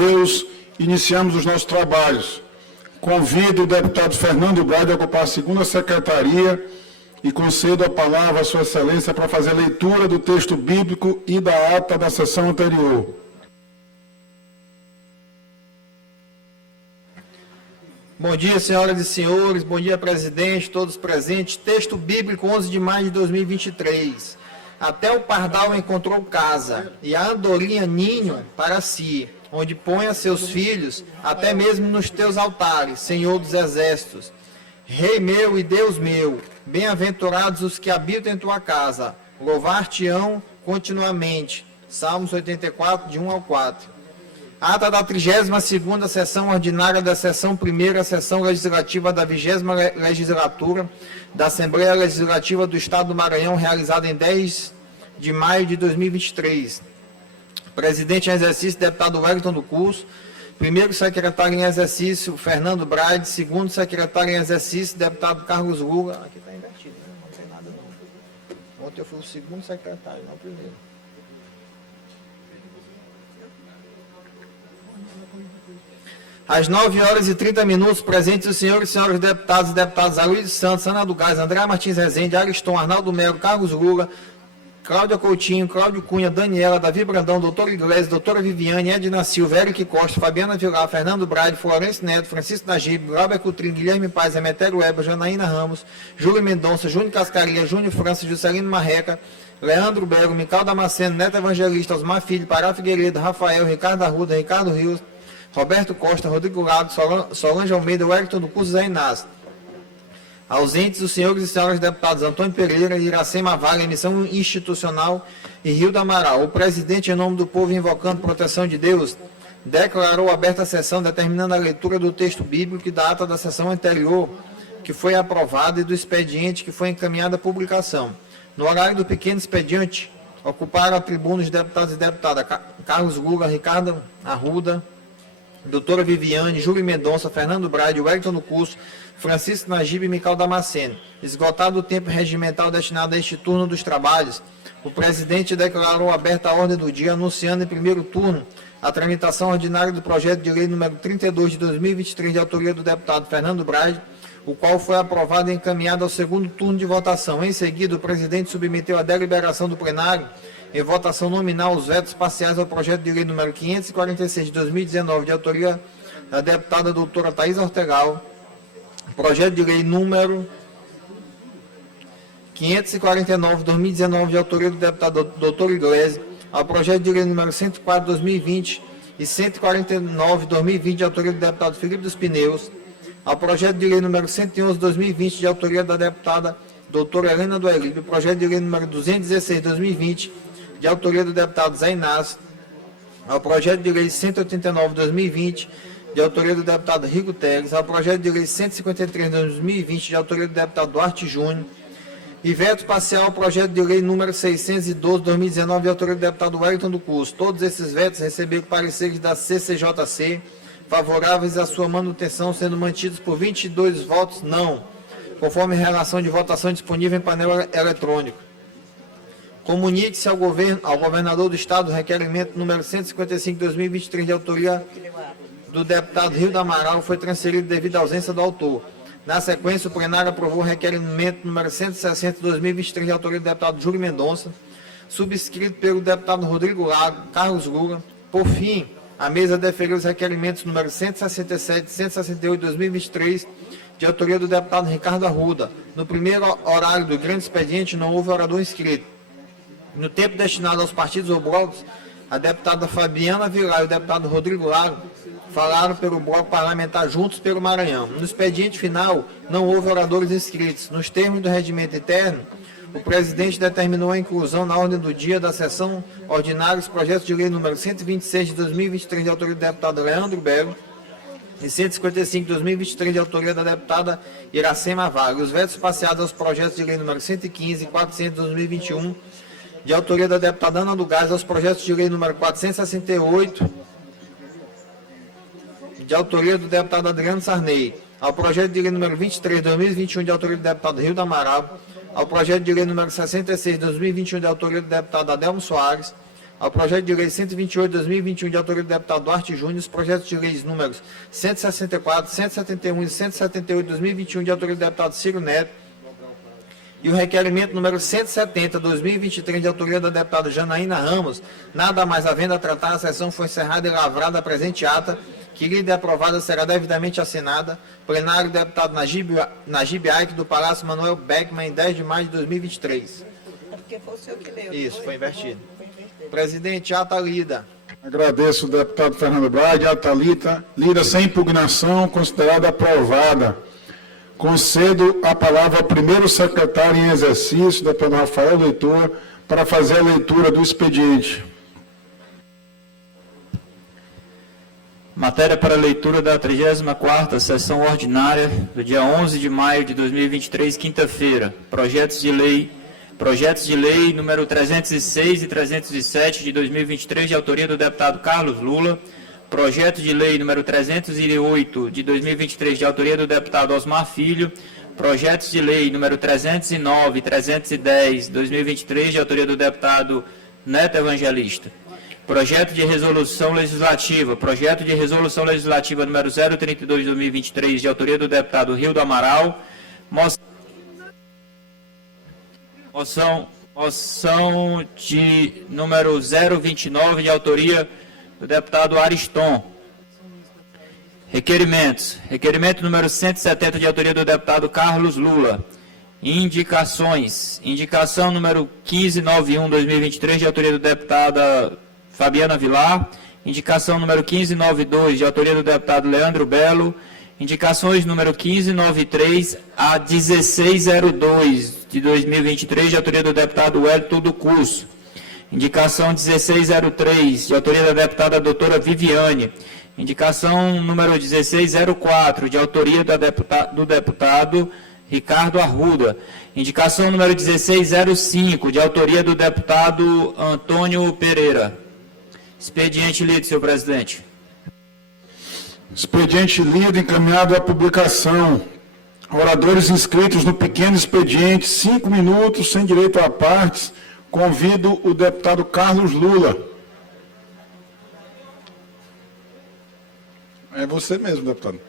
Deus, iniciamos os nossos trabalhos. Convido o deputado Fernando Brade a ocupar a segunda secretaria e concedo a palavra à Sua Excelência para fazer a leitura do texto bíblico e da ata da sessão anterior. Bom dia, senhoras e senhores. Bom dia, presidente, todos presentes. Texto bíblico, 11 de maio de 2023. Até o pardal encontrou casa, e a andorinha ninho para si, onde ponha seus filhos, até mesmo nos teus altares, Senhor dos exércitos. Rei meu e Deus meu, bem-aventurados os que habitam em tua casa, louvar-te-ão continuamente. Salmos 84, de 1 ao 4. Ata da 32ª sessão ordinária da sessão 1ª sessão legislativa da 20ª legislatura da Assembleia Legislativa do Estado do Maranhão, realizada em 10 de maio de 2023. Presidente em exercício, deputado Wellington do Curso. Primeiro secretário em exercício, Fernando Brade. Segundo secretário em exercício, deputado Carlos Lula. Aqui está invertido, né? Não tem nada não. Ontem eu fui o segundo secretário, não o primeiro. Às 9 horas e 30 minutos, presentes os senhores e senhoras deputados e deputadas Aloysio Santos, Ana do Gás, André Martins Rezende, Ariston, Arnaldo Melo, Carlos Lula, Cláudia Coutinho, Cláudio Cunha, Daniela, Davi Brandão, doutora Iglesias, doutora Viviane, Edna Silva, Eric Costa, Fabiana Vilar, Fernando Brade, Florencio Neto, Francisco Najib, Glauber Coutrinho, Guilherme Paz, Emetério Weber, Janaína Ramos, Júlio Mendonça, Júnior Cascaria, Júnior França, Juscelino Marreca, Leandro Bego, Mical Damasceno, Neto Evangelista, Osmar Filho, Pará Figueiredo, Rafael, Ricardo Arruda, Ricardo Rios, Roberto Costa, Rodrigo Lago, Solange Almeida, Wellington do Curso, Zé Inácio. Ausentes os senhores e senhoras deputados Antônio Pereira, Iracema Vaga, Emissão Institucional e Rio do Amaral. O presidente, em nome do povo, invocando proteção de Deus, declarou aberta a sessão, determinando a leitura do texto bíblico e da ata da sessão anterior, que foi aprovada, e do expediente que foi encaminhado à publicação. No horário do pequeno expediente, ocuparam a tribuna os deputados e deputadas Carlos Lula, Ricardo Arruda, doutora Viviane, Júlio Mendonça, Fernando Brade, Wellington do Curso, Francisco Najib e Mical Damasceno. Esgotado o tempo regimental destinado a este turno dos trabalhos, o presidente declarou aberta a ordem do dia, anunciando em primeiro turno a tramitação ordinária do projeto de lei número 32 de 2023, de autoria do deputado Fernando Brade, o qual foi aprovado e encaminhado ao segundo turno de votação. Em seguida, o presidente submeteu à deliberação do plenário, em votação nominal, os vetos parciais ao projeto de lei número 546 de 2019, de autoria da deputada doutora Thaís Ortegal, projeto de lei número 549 de 2019, de autoria do deputado doutor Iglesias, ao projeto de lei número 104 de 2020 e 149 de 2020, de autoria do deputado Felipe dos Pneus, ao projeto de lei número 111 de 2020, de autoria da deputada doutora Helena do Elíbio, projeto de lei número 216 de 2020, de autoria do deputado Zé Inácio, ao projeto de lei 189 de 2020, de autoria do deputado Rigo Teres, ao projeto de lei 153 de 2020, de autoria do deputado Duarte Júnior, e veto parcial ao projeto de lei número 612 de 2019, de autoria do deputado Wellington do Curso. Todos esses vetos receberam pareceres da CCJC, favoráveis à sua manutenção, sendo mantidos por 22 votos não, conforme relação de votação disponível em painel eletrônico. Comunique-se ao governador do Estado o requerimento número 155 de 2023, de autoria do deputado Rio do Amaral, foi transferido devido à ausência do autor. Na sequência, o plenário aprovou o requerimento número 160 de 2023, de autoria do deputado Júlio Mendonça, subscrito pelo deputado Rodrigo Lago, Carlos Lula. Por fim, a mesa deferiu os requerimentos número 167 e 168 de 2023, de autoria do deputado Ricardo Arruda. No primeiro horário do grande expediente, não houve orador inscrito. No tempo destinado aos partidos ou blocos, a deputada Fabiana Vilar e o deputado Rodrigo Lago falaram pelo bloco parlamentar Juntos pelo Maranhão. No expediente final, não houve oradores inscritos. Nos termos do regimento interno, o presidente determinou a inclusão na ordem do dia da sessão ordinária dos projetos de lei número 126 de 2023, de autoria do deputado Leandro Belo, e 155 de 2023, de autoria da deputada Iracema Vaga. Os vetos passeados aos projetos de lei número 115 e 400 de 2021, de autoria da deputada Ana do Gás, aos projetos de lei número 468, de autoria do deputado Adriano Sarney, ao projeto de lei número 23 de 2021, de autoria do deputado Rio do Amaral, ao projeto de lei número 66 de 2021, de autoria do deputado Adelmo Soares, ao projeto de lei 128/2021, de autoria do deputado Duarte Júnior, os projetos de leis números 164, 171 e 178/2021, de autoria do deputado Ciro Neto, e o requerimento número 170/2023, de autoria da deputada Janaína Ramos. Nada mais havendo a tratar, a sessão foi encerrada e lavrada a presente ata, que, lida e aprovada, será devidamente assinada. Plenário, deputado Najib Aik, do Palácio Manuel Beckmann, em 10 de maio de 2023. É porque foi o senhor que leu. Isso, foi invertido. Presidente, ata lida. Agradeço ao deputado Fernando Brade, a ata lida sem impugnação, considerada aprovada. Concedo a palavra ao primeiro secretário em exercício, deputado Rafael Leitor, para fazer a leitura do expediente. Matéria para leitura da 34ª sessão ordinária do dia 11 de maio de 2023, quinta-feira. Projetos de lei número 306 e 307 de 2023, de autoria do deputado Carlos Lula. Projeto de lei número 308 de 2023, de autoria do deputado Osmar Filho. Projetos de lei número 309 e 310 de 2023, de autoria do deputado Neto Evangelista. Projeto de resolução legislativa número 032 de 2023, de autoria do deputado Rildo Amaral. Moção de número 029, de autoria do deputado Ariston. Requerimentos. Requerimento número 170, de autoria do deputado Carlos Lula. Indicações. Indicação número 1591/2023, de autoria do deputada Fabiana Vilar. Indicação número 1592, de autoria do deputado Leandro Belo. Indicações número 1593 a 1602 de 2023, de autoria do deputado Wellington do Curso. Indicação 1603, de autoria da deputada doutora Viviane. Indicação número 1604, de autoria do deputado Ricardo Arruda. Indicação número 1605, de autoria do deputado Antônio Pereira. Expediente lido, senhor presidente. Expediente lido, encaminhado à publicação. Oradores inscritos no pequeno expediente, 5 minutos, sem direito a partes. Convido o deputado Carlos Lula. É você mesmo, deputado.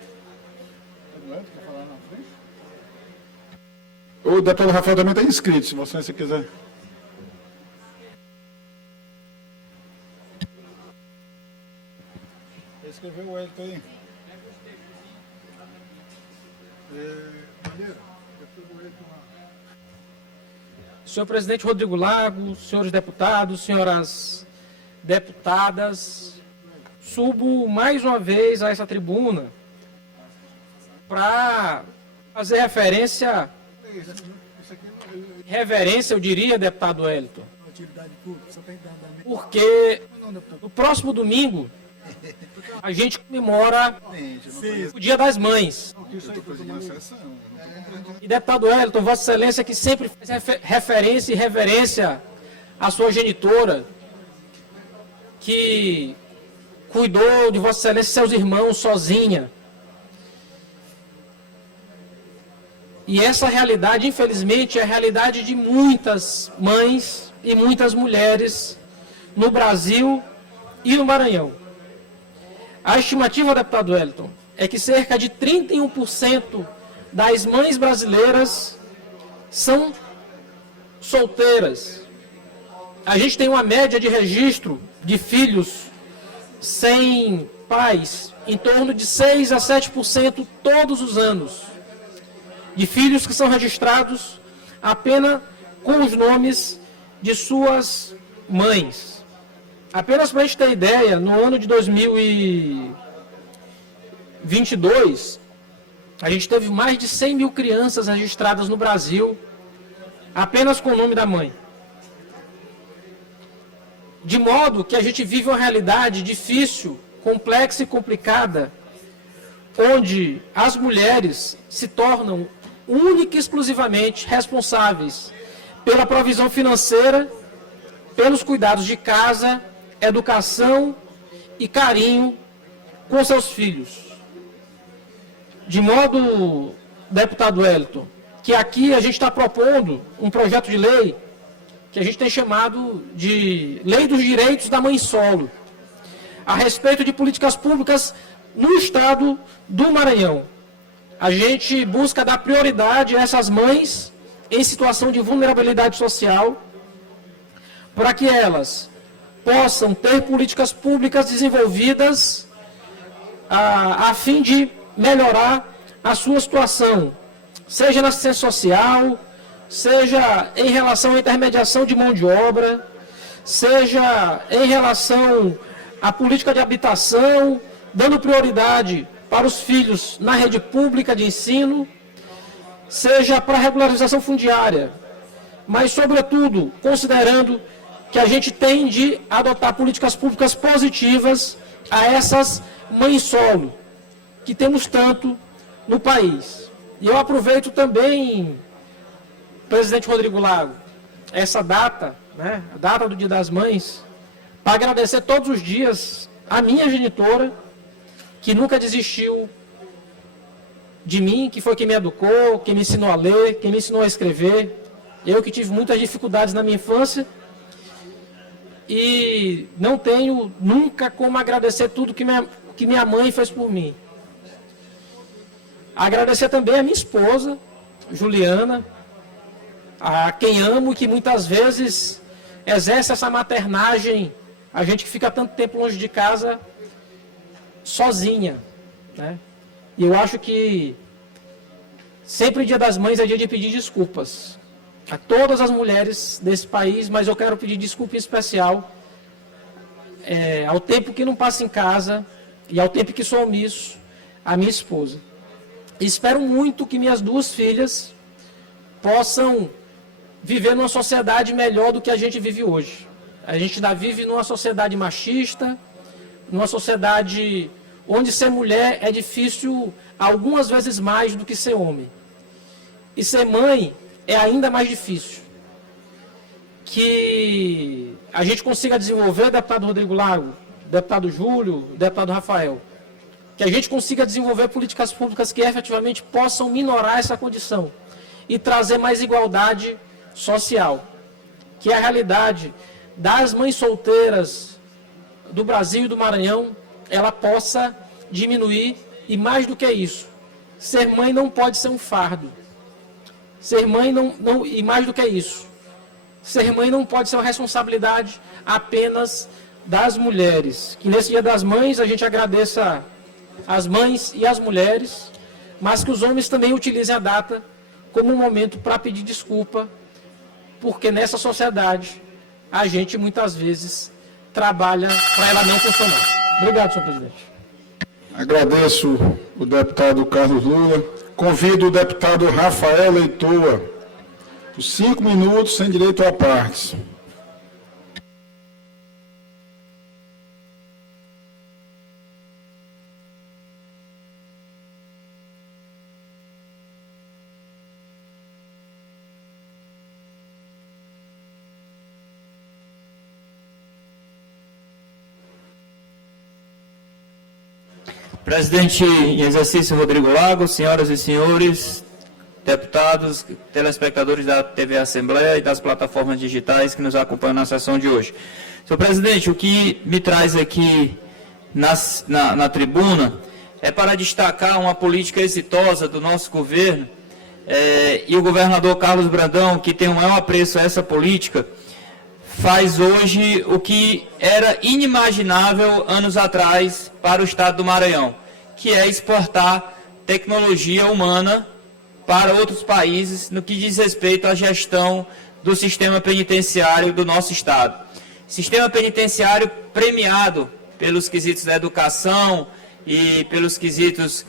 O deputado Rafael também está inscrito, se você quiser. Escreveu o Wellington aí. Senhor presidente Rodrigo Lago, senhores deputados, senhoras deputadas, subo mais uma vez a essa tribuna para fazer reverência, eu diria, deputado Wellington, porque no próximo domingo a gente comemora o Dia das Mães. E, deputado Wellington, Vossa Excelência, que sempre fez referência e reverência à sua genitora, que cuidou de Vossa Excelência e seus irmãos sozinha. E essa realidade, infelizmente, é a realidade de muitas mães e muitas mulheres no Brasil e no Maranhão. A estimativa, deputado Wellington, é que cerca de 31% das mães brasileiras são solteiras. A gente tem uma média de registro de filhos sem pais em torno de 6 a 7% todos os anos. De filhos que são registrados apenas com os nomes de suas mães. Apenas para a gente ter ideia, no ano de 2022, a gente teve mais de 100 mil crianças registradas no Brasil, apenas com o nome da mãe. De modo que a gente vive uma realidade difícil, complexa e complicada, onde as mulheres se tornam única e exclusivamente responsáveis pela provisão financeira, pelos cuidados de casa, educação e carinho com seus filhos. De modo, deputado Wellington, que aqui a gente está propondo um projeto de lei que a gente tem chamado de Lei dos Direitos da Mãe Solo, a respeito de políticas públicas no estado do Maranhão. A gente busca dar prioridade a essas mães em situação de vulnerabilidade social, para que elas possam ter políticas públicas desenvolvidas a fim de melhorar a sua situação, seja na assistência social, seja em relação à intermediação de mão de obra, seja em relação à política de habitação, dando prioridade para os filhos na rede pública de ensino, seja para a regularização fundiária, mas, sobretudo, considerando que a gente tem de adotar políticas públicas positivas a essas mães solo, que temos tanto no país. E eu aproveito também, presidente Rodrigo Lago, essa data, né, a data do Dia das Mães, para agradecer todos os dias a minha genitora, que nunca desistiu de mim, que foi quem me educou, quem me ensinou a ler, quem me ensinou a escrever. Eu que tive muitas dificuldades na minha infância e não tenho nunca como agradecer tudo que minha mãe fez por mim. Agradecer também a minha esposa, Juliana, a quem amo e que muitas vezes exerce essa maternagem, a gente que fica tanto tempo longe de casa, sozinha, né? E eu acho que sempre Dia das Mães é dia de pedir desculpas a todas as mulheres desse país, mas eu quero pedir desculpa em especial ao tempo que não passa em casa e ao tempo que sou omisso à minha esposa. E espero muito que minhas duas filhas possam viver numa sociedade melhor do que a gente vive hoje. A gente ainda vive numa sociedade machista, numa sociedade onde ser mulher é difícil algumas vezes mais do que ser homem. E ser mãe é ainda mais difícil. Que a gente consiga desenvolver, deputado Rodrigo Lago, deputado Júlio, deputado Rafael, que a gente consiga desenvolver políticas públicas que efetivamente possam minorar essa condição e trazer mais igualdade social. Que a realidade das mães solteiras do Brasil e do Maranhão, ela possa diminuir, e mais do que isso, ser mãe não pode ser um fardo. Ser mãe e mais do que isso, ser mãe não pode ser uma responsabilidade apenas das mulheres. Que nesse Dia das Mães a gente agradeça as mães e as mulheres, mas que os homens também utilizem a data como um momento para pedir desculpa, porque nessa sociedade a gente muitas vezes trabalha para ela não funcionar. Obrigado, senhor presidente. Agradeço o deputado Carlos Lula. Convido o deputado Rafael Leitoa, por 5 minutos, sem direito a partes. Presidente em exercício Rodrigo Lago, senhoras e senhores, deputados, telespectadores da TV Assembleia e das plataformas digitais que nos acompanham na sessão de hoje. Senhor presidente, o que me traz aqui na tribuna é para destacar uma política exitosa do nosso governo e o governador Carlos Brandão, que tem um maior apreço a essa política, faz hoje o que era inimaginável anos atrás para o estado do Maranhão, que é exportar tecnologia humana para outros países no que diz respeito à gestão do sistema penitenciário do nosso estado. Sistema penitenciário premiado pelos quesitos da educação e pelos quesitos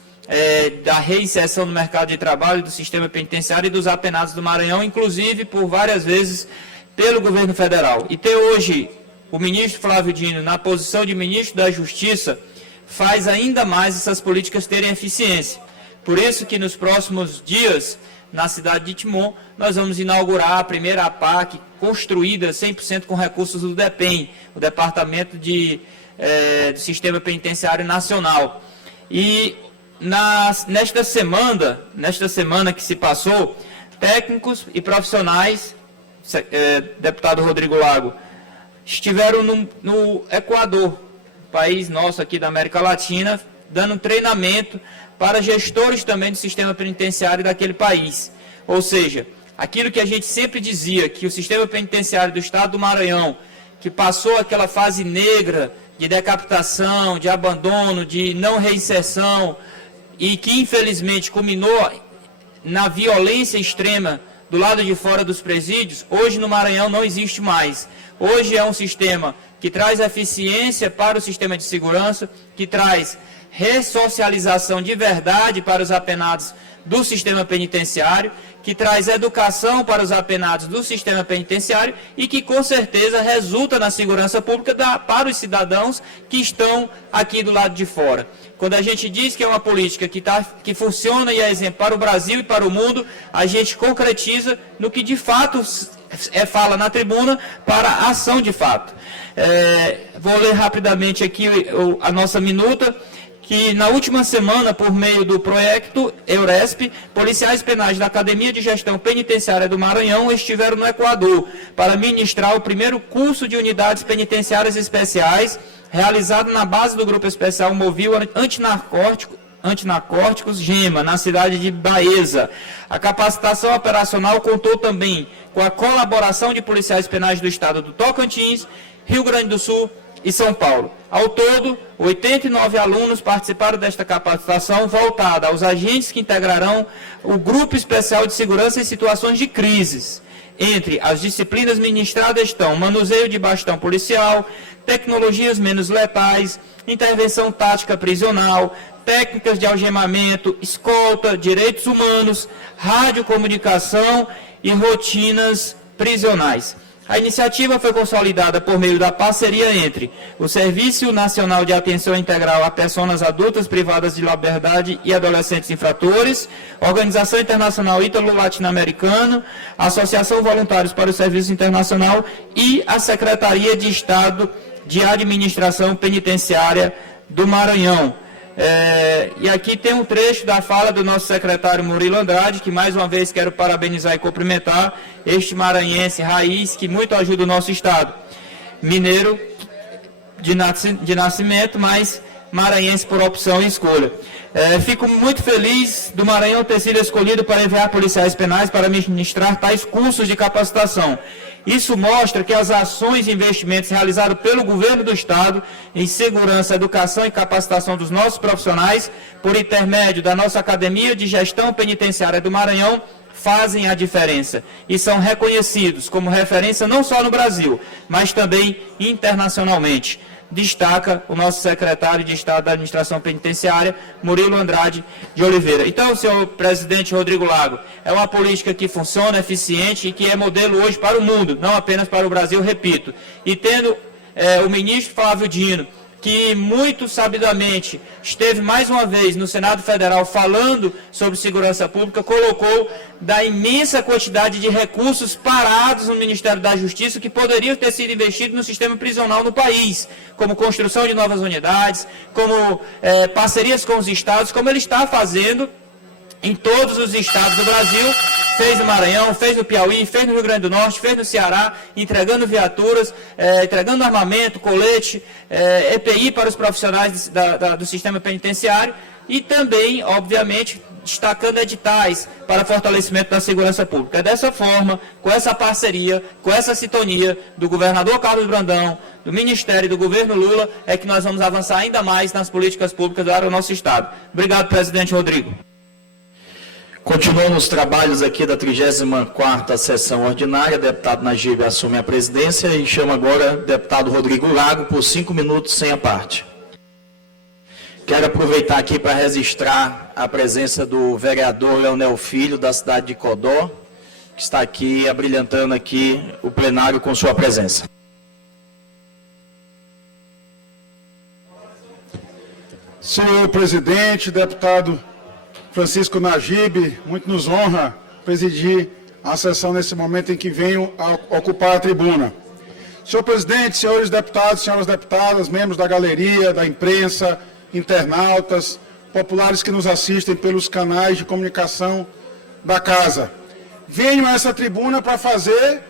da reinserção no mercado de trabalho do sistema penitenciário e dos apenados do Maranhão, inclusive por várias vezes pelo governo federal. E ter hoje o ministro Flávio Dino na posição de ministro da Justiça faz ainda mais essas políticas terem eficiência. Por isso que nos próximos dias, na cidade de Timon, nós vamos inaugurar a primeira APAC construída 100% com recursos do DEPEN, o Departamento do Sistema Penitenciário Nacional. E nesta semana que se passou, técnicos e profissionais deputado Rodrigo Lago, estiveram no Equador, país nosso aqui da América Latina, dando um treinamento para gestores também do sistema penitenciário daquele país. Ou seja, aquilo que a gente sempre dizia, que o sistema penitenciário do Estado do Maranhão, que passou aquela fase negra de decapitação, de abandono, de não reinserção, e que infelizmente culminou na violência extrema do lado de fora dos presídios, hoje no Maranhão não existe mais. Hoje é um sistema que traz eficiência para o sistema de segurança, que traz ressocialização de verdade para os apenados do sistema penitenciário, que traz educação para os apenados do sistema penitenciário e que, com certeza, resulta na segurança pública para os cidadãos que estão aqui do lado de fora. Quando a gente diz que é uma política que funciona e é exemplo para o Brasil e para o mundo, a gente concretiza no que, de fato, fala na tribuna para a ação de fato. Vou ler rapidamente aqui a nossa minuta, que na última semana, por meio do projeto Euresp, policiais penais da Academia de Gestão Penitenciária do Maranhão estiveram no Equador para ministrar o primeiro curso de unidades penitenciárias especiais, realizado na base do Grupo Especial Movil Antinarcóticos GEMA, na cidade de Baeza. A capacitação operacional contou também com a colaboração de policiais penais do estado do Tocantins, Rio Grande do Sul e São Paulo. Ao todo, 89 alunos participaram desta capacitação voltada aos agentes que integrarão o Grupo Especial de Segurança em situações de crises. Entre as disciplinas ministradas estão manuseio de bastão policial, tecnologias menos letais, intervenção tática prisional, técnicas de algemamento, escolta, direitos humanos, radiocomunicação e rotinas prisionais. A iniciativa foi consolidada por meio da parceria entre o Serviço Nacional de Atenção Integral a Pessoas Adultas Privadas de Liberdade e Adolescentes Infratores, Organização Internacional Ítalo-Latino-Americana, Associação Voluntários para o Serviço Internacional e a Secretaria de Estado de Administração Penitenciária do Maranhão. E aqui tem um trecho da fala do nosso secretário Murilo Andrade, que mais uma vez quero parabenizar e cumprimentar este maranhense raiz que muito ajuda o nosso estado. Mineiro de nascimento, mas maranhense por opção e escolha. Fico muito feliz do Maranhão ter sido escolhido para enviar policiais penais para ministrar tais cursos de capacitação. Isso mostra que as ações e investimentos realizados pelo governo do estado em segurança, educação e capacitação dos nossos profissionais, por intermédio da nossa Academia de Gestão Penitenciária do Maranhão, fazem a diferença e são reconhecidos como referência não só no Brasil, mas também internacionalmente. Destaca o nosso secretário de Estado da Administração Penitenciária, Murilo Andrade de Oliveira. Então, senhor presidente Rodrigo Lago, é uma política que funciona, eficiente e que é modelo hoje para o mundo, não apenas para o Brasil, repito. E tendo o ministro Flávio Dino, que muito sabidamente esteve mais uma vez no Senado Federal falando sobre segurança pública, colocou da imensa quantidade de recursos parados no Ministério da Justiça que poderiam ter sido investidos no sistema prisional no país, como construção de novas unidades, como parcerias com os estados, como ele está fazendo em todos os estados do Brasil. Fez no Maranhão, fez no Piauí, fez no Rio Grande do Norte, fez no Ceará, entregando viaturas, entregando armamento, colete, EPI para os profissionais do sistema penitenciário e também, obviamente, destacando editais para fortalecimento da segurança pública. É dessa forma, com essa parceria, com essa sintonia do governador Carlos Brandão, do Ministério e do governo Lula, é que nós vamos avançar ainda mais nas políticas públicas do nosso estado. Obrigado, presidente Rodrigo. Continuando os trabalhos aqui da 34ª sessão ordinária, deputado Najib assume a presidência e chama agora o deputado Rodrigo Lago por 5 minutos sem a parte. Quero aproveitar aqui para registrar a presença do vereador Leonel Filho, da cidade de Codó, que está aqui abrilhantando aqui o plenário com sua presença. Senhor presidente, deputado Francisco Najib, muito nos honra presidir a sessão nesse momento em que venho a ocupar a tribuna. Senhor presidente, senhores deputados, senhoras deputadas, membros da galeria, da imprensa, internautas, populares que nos assistem pelos canais de comunicação da casa. Venho a essa tribuna para fazer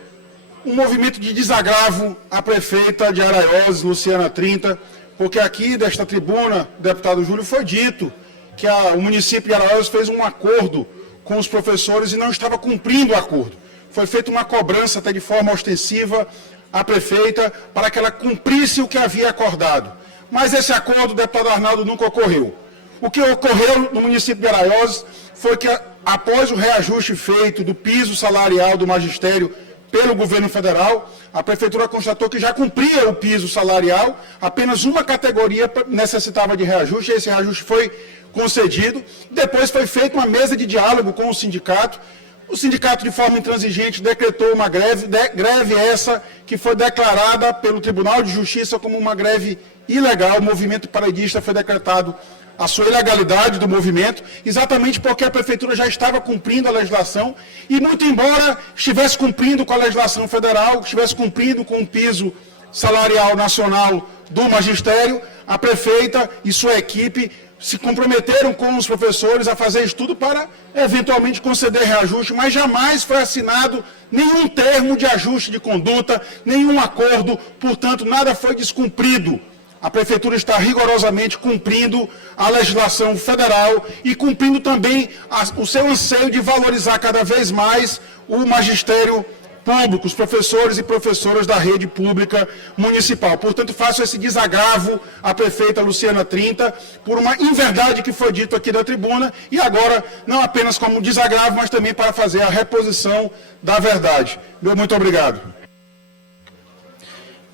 um movimento de desagravo à prefeita de Araiós, Luciana Trinta, porque aqui desta tribuna, deputado Júlio, foi dito que o município de Araiós fez um acordo com os professores e não estava cumprindo o acordo. Foi feita uma cobrança até de forma ostensiva à prefeita para que ela cumprisse o que havia acordado. Mas esse acordo, deputado Arnaldo, nunca ocorreu. O que ocorreu no município de Araiós foi que, após o reajuste feito do piso salarial do magistério pelo governo federal, a prefeitura constatou que já cumpria o piso salarial, apenas uma categoria necessitava de reajuste, e esse reajuste foi concedido. Depois foi feita uma mesa de diálogo com o sindicato. O sindicato, de forma intransigente, decretou uma greve, greve essa que foi declarada pelo Tribunal de Justiça como uma greve ilegal. O movimento paraidista foi decretado a sua ilegalidade do movimento, exatamente porque a prefeitura já estava cumprindo a legislação e, muito embora estivesse cumprindo com a legislação federal, estivesse cumprindo com o piso salarial nacional do magistério, a prefeita e sua equipe se comprometeram com os professores a fazer estudo para, eventualmente, conceder reajuste, mas jamais foi assinado nenhum termo de ajuste de conduta, nenhum acordo, portanto, nada foi descumprido. A prefeitura está rigorosamente cumprindo a legislação federal e cumprindo também o seu anseio de valorizar cada vez mais o magistério público, os professores e professoras da rede pública municipal. Portanto, faço esse desagravo à prefeita Luciana Trinta por uma inverdade que foi dito aqui da tribuna e agora, não apenas como desagravo, mas também para fazer a reposição da verdade. Meu muito obrigado.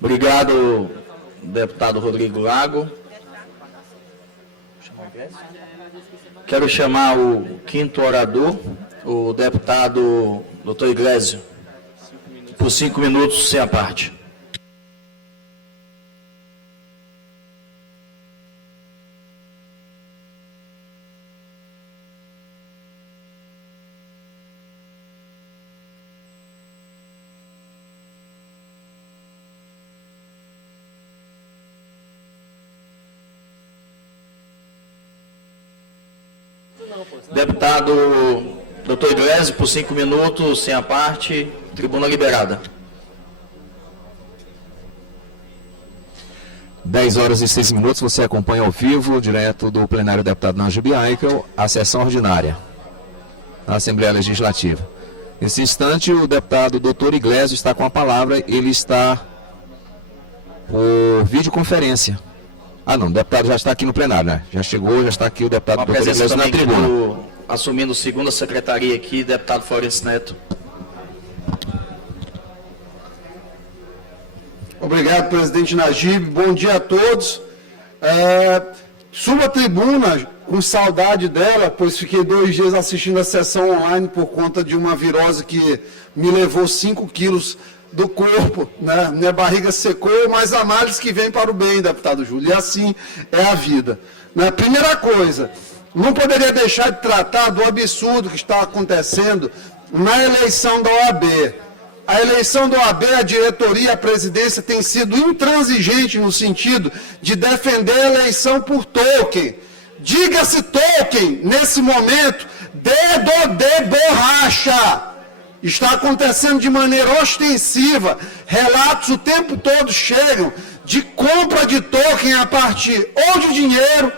Obrigado, deputado Rodrigo Lago. Quero chamar o quinto orador, o deputado Dr. Iglesias, por 5 minutos, sem a parte. Deputado Dr. Iglesias, por 5 minutos, sem a parte, tribuna liberada. 10h06, você acompanha ao vivo, direto do plenário deputado Najib Aikel, a sessão ordinária da Assembleia Legislativa. Nesse instante, o deputado Dr. Iglesias está com a palavra, ele está por videoconferência. Ah, não, o deputado já está aqui no plenário, né? Já chegou, já está aqui o deputado Dr. Iglesias na tribuna. Assumindo segunda secretaria aqui, deputado Florencio Neto. Obrigado, presidente Najib. Bom dia a todos. Subo a tribuna com saudade dela, pois fiquei 2 dias assistindo a sessão online por conta de uma virose que me levou 5 quilos do corpo, né? Minha barriga secou, mas a análise que vem para o bem, deputado Júlio. E assim é a vida. Primeira coisa, não poderia deixar de tratar do absurdo que está acontecendo na eleição da OAB. A eleição da OAB, a diretoria, a presidência tem sido intransigente no sentido de defender a eleição por token. Diga-se token, nesse momento, dedo de borracha. Está acontecendo de maneira ostensiva. Relatos o tempo todo chegam de compra de token a partir ou de dinheiro,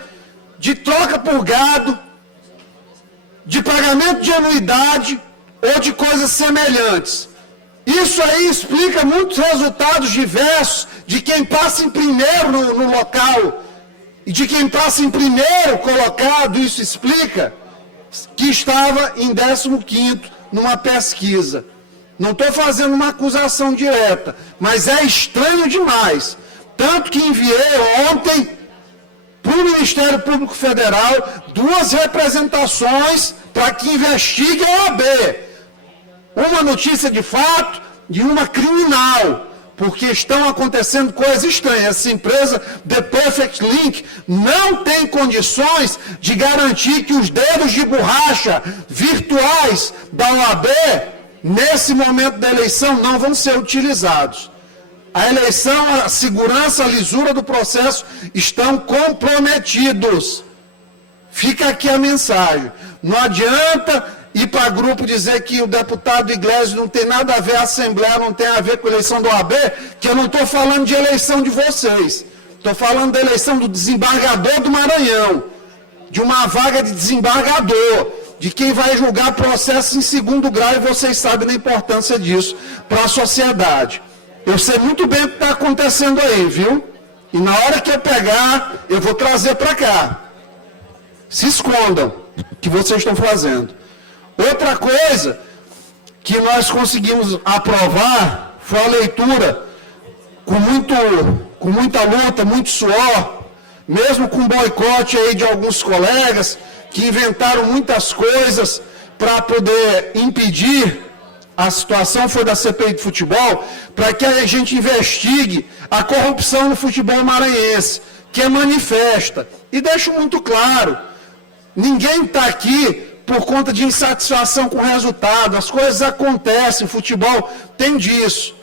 de troca por gado, de pagamento de anuidade ou de coisas semelhantes. Isso aí explica muitos resultados diversos de quem passa em primeiro no local e de quem passa em primeiro colocado. Isso explica que estava em 15º numa pesquisa. Não estou fazendo uma acusação direta, mas é estranho demais. Tanto que enviei ontem para o Ministério Público Federal 2 representações para que investigue a OAB. Uma notícia de fato e uma criminal, porque estão acontecendo coisas estranhas. Essa empresa, The Perfect Link, não tem condições de garantir que os dedos de borracha virtuais da OAB, nesse momento da eleição, não vão ser utilizados. A eleição, a segurança, a lisura do processo estão comprometidos. Fica aqui a mensagem. Não adianta ir para grupo dizer que o deputado Iglesias não tem nada a ver, a Assembleia não tem a ver com a eleição do OAB, que eu não estou falando de eleição de vocês. Estou falando da eleição do desembargador do Maranhão, de uma vaga de desembargador, de quem vai julgar processos em segundo grau, e vocês sabem da importância disso para a sociedade. Eu sei muito bem o que está acontecendo aí, viu? E na hora que eu pegar, eu vou trazer para cá. Se escondam, que vocês estão fazendo. Outra coisa que nós conseguimos aprovar foi a leitura com muita luta, muito suor, mesmo com boicote aí de alguns colegas que inventaram muitas coisas para poder impedir a situação, foi da CPI de futebol, para que a gente investigue a corrupção no futebol maranhense, que é manifesta. E deixo muito claro, ninguém está aqui por conta de insatisfação com o resultado, as coisas acontecem, o futebol tem disso.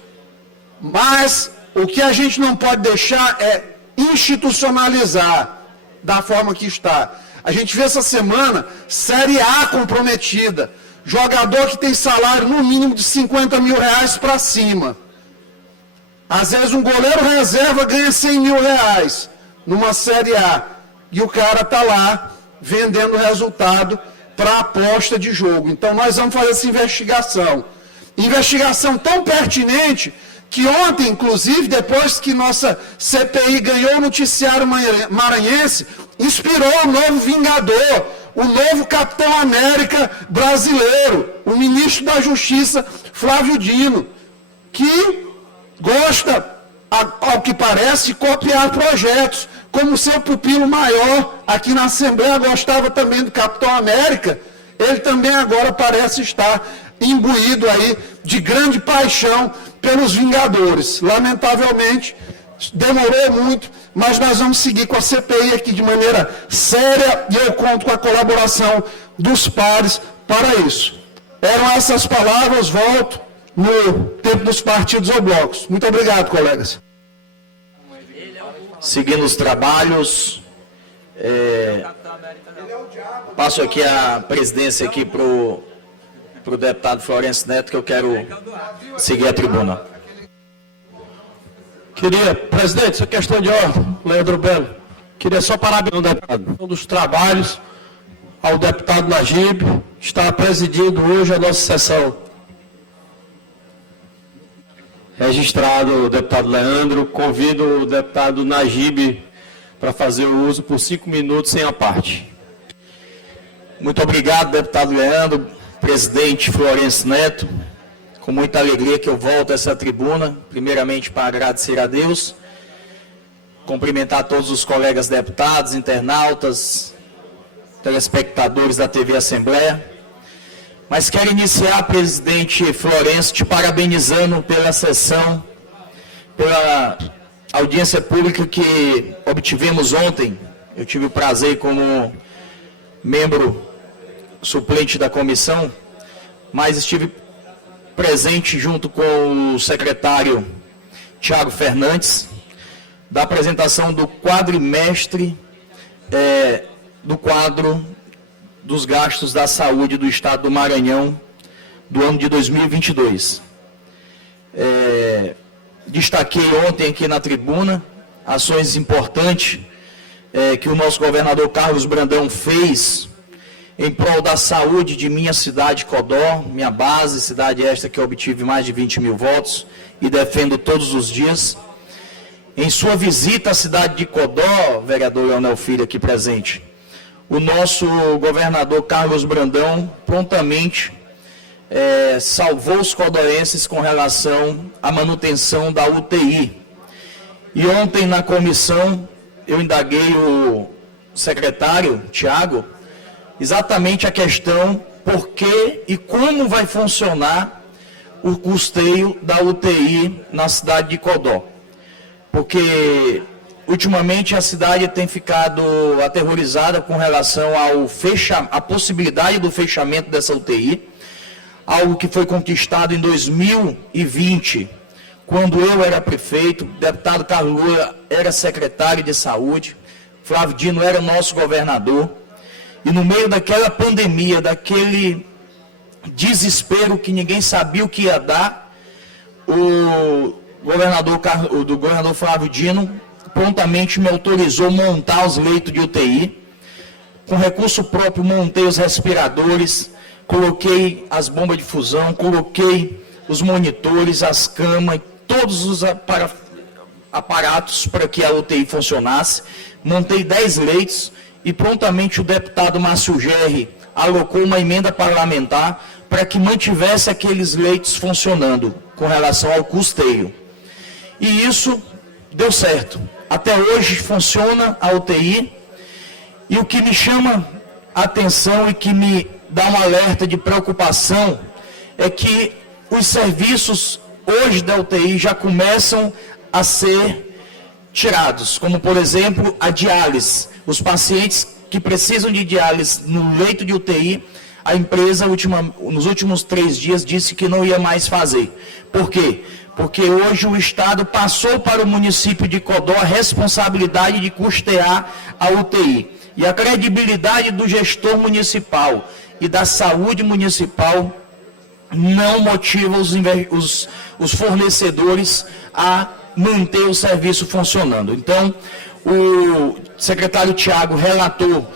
Mas o que a gente não pode deixar é institucionalizar da forma que está. A gente vê essa semana Série A comprometida, jogador que tem salário no mínimo de 50 mil reais para cima. Às vezes um goleiro reserva ganha 100 mil reais numa Série A, e o cara está lá vendendo resultado para aposta de jogo. Então nós vamos fazer essa investigação. Investigação tão pertinente que ontem, inclusive, depois que nossa CPI ganhou o noticiário maranhense, inspirou o novo Vingador, o novo Capitão América brasileiro, o ministro da Justiça, Flávio Dino, que gosta, ao que parece, de copiar projetos, como seu pupilo maior aqui na Assembleia gostava também do Capitão América, ele também agora parece estar imbuído aí de grande paixão pelos Vingadores. Lamentavelmente, demorou muito, mas nós vamos seguir com a CPI aqui de maneira séria, e eu conto com a colaboração dos pares para isso. Eram essas palavras, volto no tempo dos partidos ou blocos. Muito obrigado, colegas. Seguindo os trabalhos, passo aqui a presidência aqui para o deputado Florencio Neto, que eu quero seguir a tribuna. Presidente, essa questão de ordem, Leandro Belo, queria só parabenizar o deputado um dos trabalhos ao deputado Najib, que está presidindo hoje a nossa sessão. Registrado o deputado Leandro, convido o deputado Najib para fazer o uso por 5 minutos sem a parte. Muito obrigado, deputado Leandro, presidente Florencio Neto. Com muita alegria que eu volto a essa tribuna, primeiramente para agradecer a Deus, cumprimentar todos os colegas deputados, internautas, telespectadores da TV Assembleia. Mas quero iniciar, presidente Florencio, te parabenizando pela sessão, pela audiência pública que obtivemos ontem. Eu tive o prazer, como membro suplente da comissão, mas estive presente junto com o secretário Tiago Fernandes, da apresentação do quadrimestre do quadro dos gastos da saúde do Estado do Maranhão do ano de 2022. Destaquei ontem aqui na tribuna ações importantes que o nosso governador Carlos Brandão fez em prol da saúde de minha cidade, Codó, minha base, cidade esta que eu obtive mais de 20 mil votos e defendo todos os dias. Em sua visita à cidade de Codó, vereador Leonel Filho aqui presente, o nosso governador Carlos Brandão prontamente salvou os codoenses com relação à manutenção da UTI. E ontem na comissão eu indaguei o secretário Tiago exatamente a questão por que e como vai funcionar o custeio da UTI na cidade de Codó. Porque ultimamente a cidade tem ficado aterrorizada com relação à possibilidade do fechamento dessa UTI, algo que foi conquistado em 2020, quando eu era prefeito, o deputado Carlos Lula era secretário de saúde, Flávio Dino era nosso governador, e no meio daquela pandemia, daquele desespero que ninguém sabia o que ia dar, o governador Flávio Dino prontamente me autorizou montar os leitos de UTI. Com recurso próprio, montei os respiradores, coloquei as bombas de fusão, coloquei os monitores, as camas, todos os aparatos para que a UTI funcionasse. Montei 10 leitos e prontamente o deputado Márcio Gerri alocou uma emenda parlamentar para que mantivesse aqueles leitos funcionando com relação ao custeio. E isso deu certo. Até hoje funciona a UTI. E o que me chama a atenção e que me dá um alerta de preocupação é que os serviços hoje da UTI já começam a ser tirados, como por exemplo a diálise. Os pacientes que precisam de diálise no leito de UTI, a empresa nos últimos 3 dias disse que não ia mais fazer. Por quê? Porque hoje o Estado passou para o município de Codó a responsabilidade de custear a UTI. E a credibilidade do gestor municipal e da saúde municipal não motiva os fornecedores a manter o serviço funcionando. Então, o secretário Tiago relatou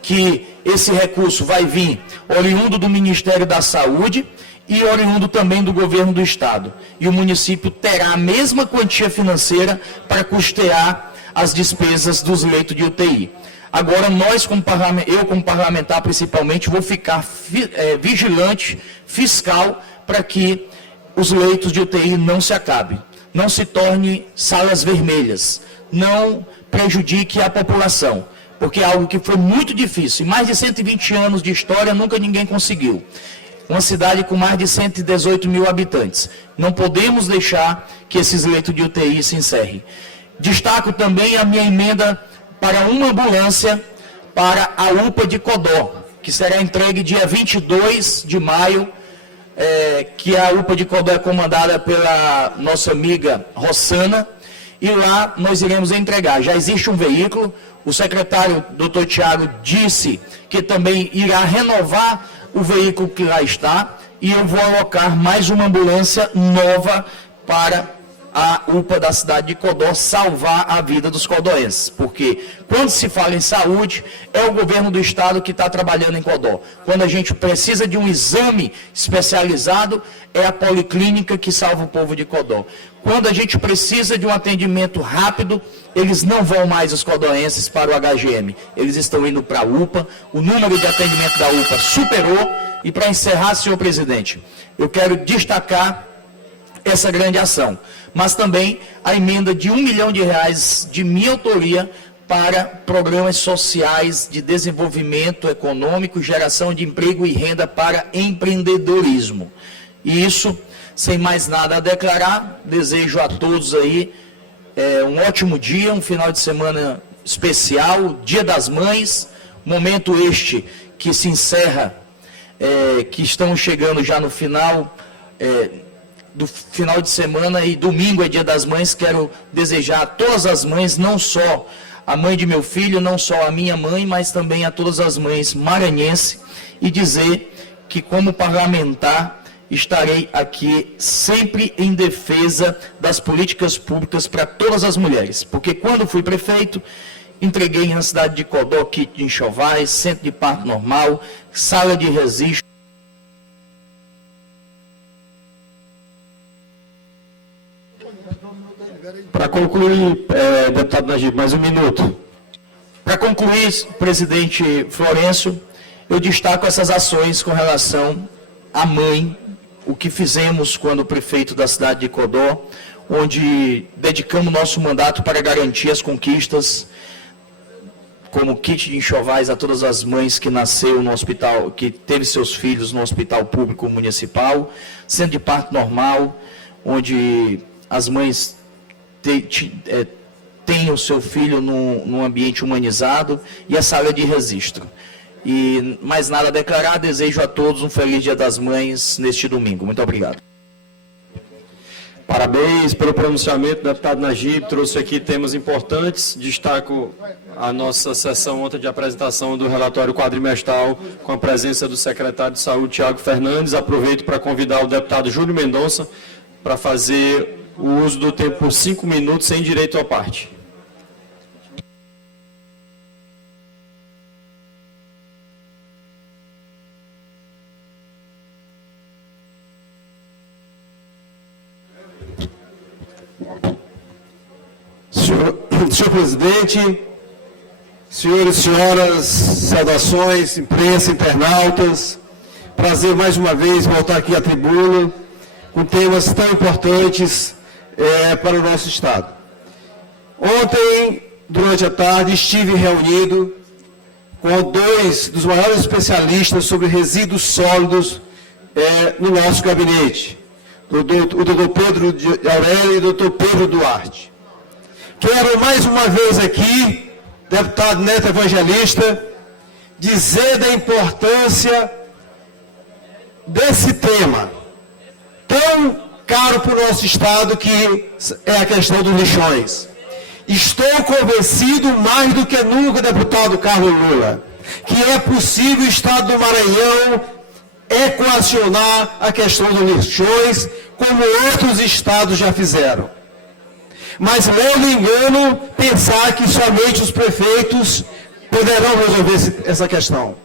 que esse recurso vai vir oriundo do Ministério da Saúde e oriundo também do governo do Estado. E o município terá a mesma quantia financeira para custear as despesas dos leitos de UTI. Agora, eu como parlamentar principalmente, vou ficar vigilante, fiscal, para que os leitos de UTI não se acabem, não se tornem salas vermelhas, não prejudique a população, porque é algo que foi muito difícil. Em mais de 120 anos de história, nunca ninguém conseguiu. Uma cidade com mais de 118 mil habitantes. Não podemos deixar que esses leitos de UTI se encerrem. Destaco também a minha emenda para uma ambulância para a UPA de Codó, que será entregue dia 22 de maio, que a UPA de Codó é comandada pela nossa amiga Rossana, e lá nós iremos entregar. Já existe um veículo, o secretário Dr. Tiago disse que também irá renovar o veículo que lá está, e eu vou alocar mais uma ambulância nova para a UPA da cidade de Codó salvar a vida dos codoenses, porque quando se fala em saúde, é o governo do estado que está trabalhando em Codó. Quando a gente precisa de um exame especializado, é a policlínica que salva o povo de Codó. Quando a gente precisa de um atendimento rápido, eles não vão mais, os codoenses, para o HGM. Eles estão indo para a UPA, o número de atendimento da UPA superou. E para encerrar, senhor presidente, eu quero destacar essa grande ação, mas também a emenda de R$1 milhão de minha autoria para programas sociais de desenvolvimento econômico, geração de emprego e renda para empreendedorismo. E isso, sem mais nada a declarar, desejo a todos aí um ótimo dia, um final de semana especial, Dia das Mães, momento este que se encerra, que estamos chegando já no final do final de semana, e domingo é Dia das Mães. Quero desejar a todas as mães, não só a mãe de meu filho, não só a minha mãe, mas também a todas as mães maranhenses, e dizer que como parlamentar estarei aqui sempre em defesa das políticas públicas para todas as mulheres, porque quando fui prefeito, entreguei na cidade de Codó kit de enxovais, centro de parto normal, sala de registro. Para concluir, deputado Najib, mais um minuto. Para concluir, presidente Florencio, eu destaco essas ações com relação à mãe, o que fizemos quando prefeito da cidade de Codó, onde dedicamos nosso mandato para garantir as conquistas, como kit de enxovais a todas as mães que nasceu no hospital, que teve seus filhos no hospital público municipal, centro de parto normal, onde as mães têm o seu filho num ambiente humanizado, e a sala de registro. E mais nada a declarar, desejo a todos um feliz Dia das Mães neste domingo. Muito obrigado. Parabéns pelo pronunciamento, deputado Najib, trouxe aqui temas importantes. Destaco a nossa sessão ontem de apresentação do relatório quadrimestral com a presença do secretário de Saúde, Tiago Fernandes. Aproveito para convidar o deputado Júlio Mendonça para fazer o uso do tempo por 5 minutos sem direito à parte. Senhor presidente, senhores e senhoras, saudações, imprensa, internautas, prazer mais uma vez voltar aqui à tribuna com temas tão importantes para o nosso Estado. Ontem, durante a tarde, estive reunido com 2 dos maiores especialistas sobre resíduos sólidos no nosso gabinete, o doutor Pedro de Aurélio e o doutor Pedro Duarte. Quero mais uma vez aqui, deputado Neto Evangelista, dizer da importância desse tema tão caro para o nosso Estado, que é a questão dos lixões. Estou convencido mais do que nunca, deputado Carlos Lula, que é possível o Estado do Maranhão equacionar a questão dos lixões, como outros estados já fizeram. Mas leva engano pensar que somente os prefeitos poderão resolver essa questão.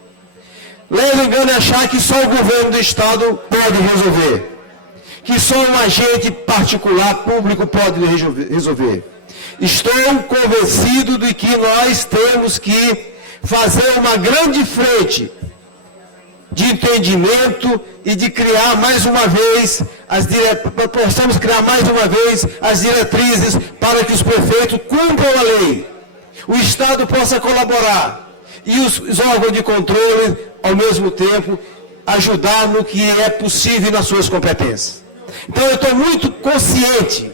Leva engano achar que só o governo do Estado pode resolver. Que só um agente particular, público, pode resolver. Estou convencido de que nós temos que fazer uma grande frente de entendimento e de criar mais uma vez possamos criar mais uma vez as diretrizes para que os prefeitos cumpram a lei, o Estado possa colaborar e os órgãos de controle, ao mesmo tempo, ajudar no que é possível nas suas competências. Então, eu estou muito consciente,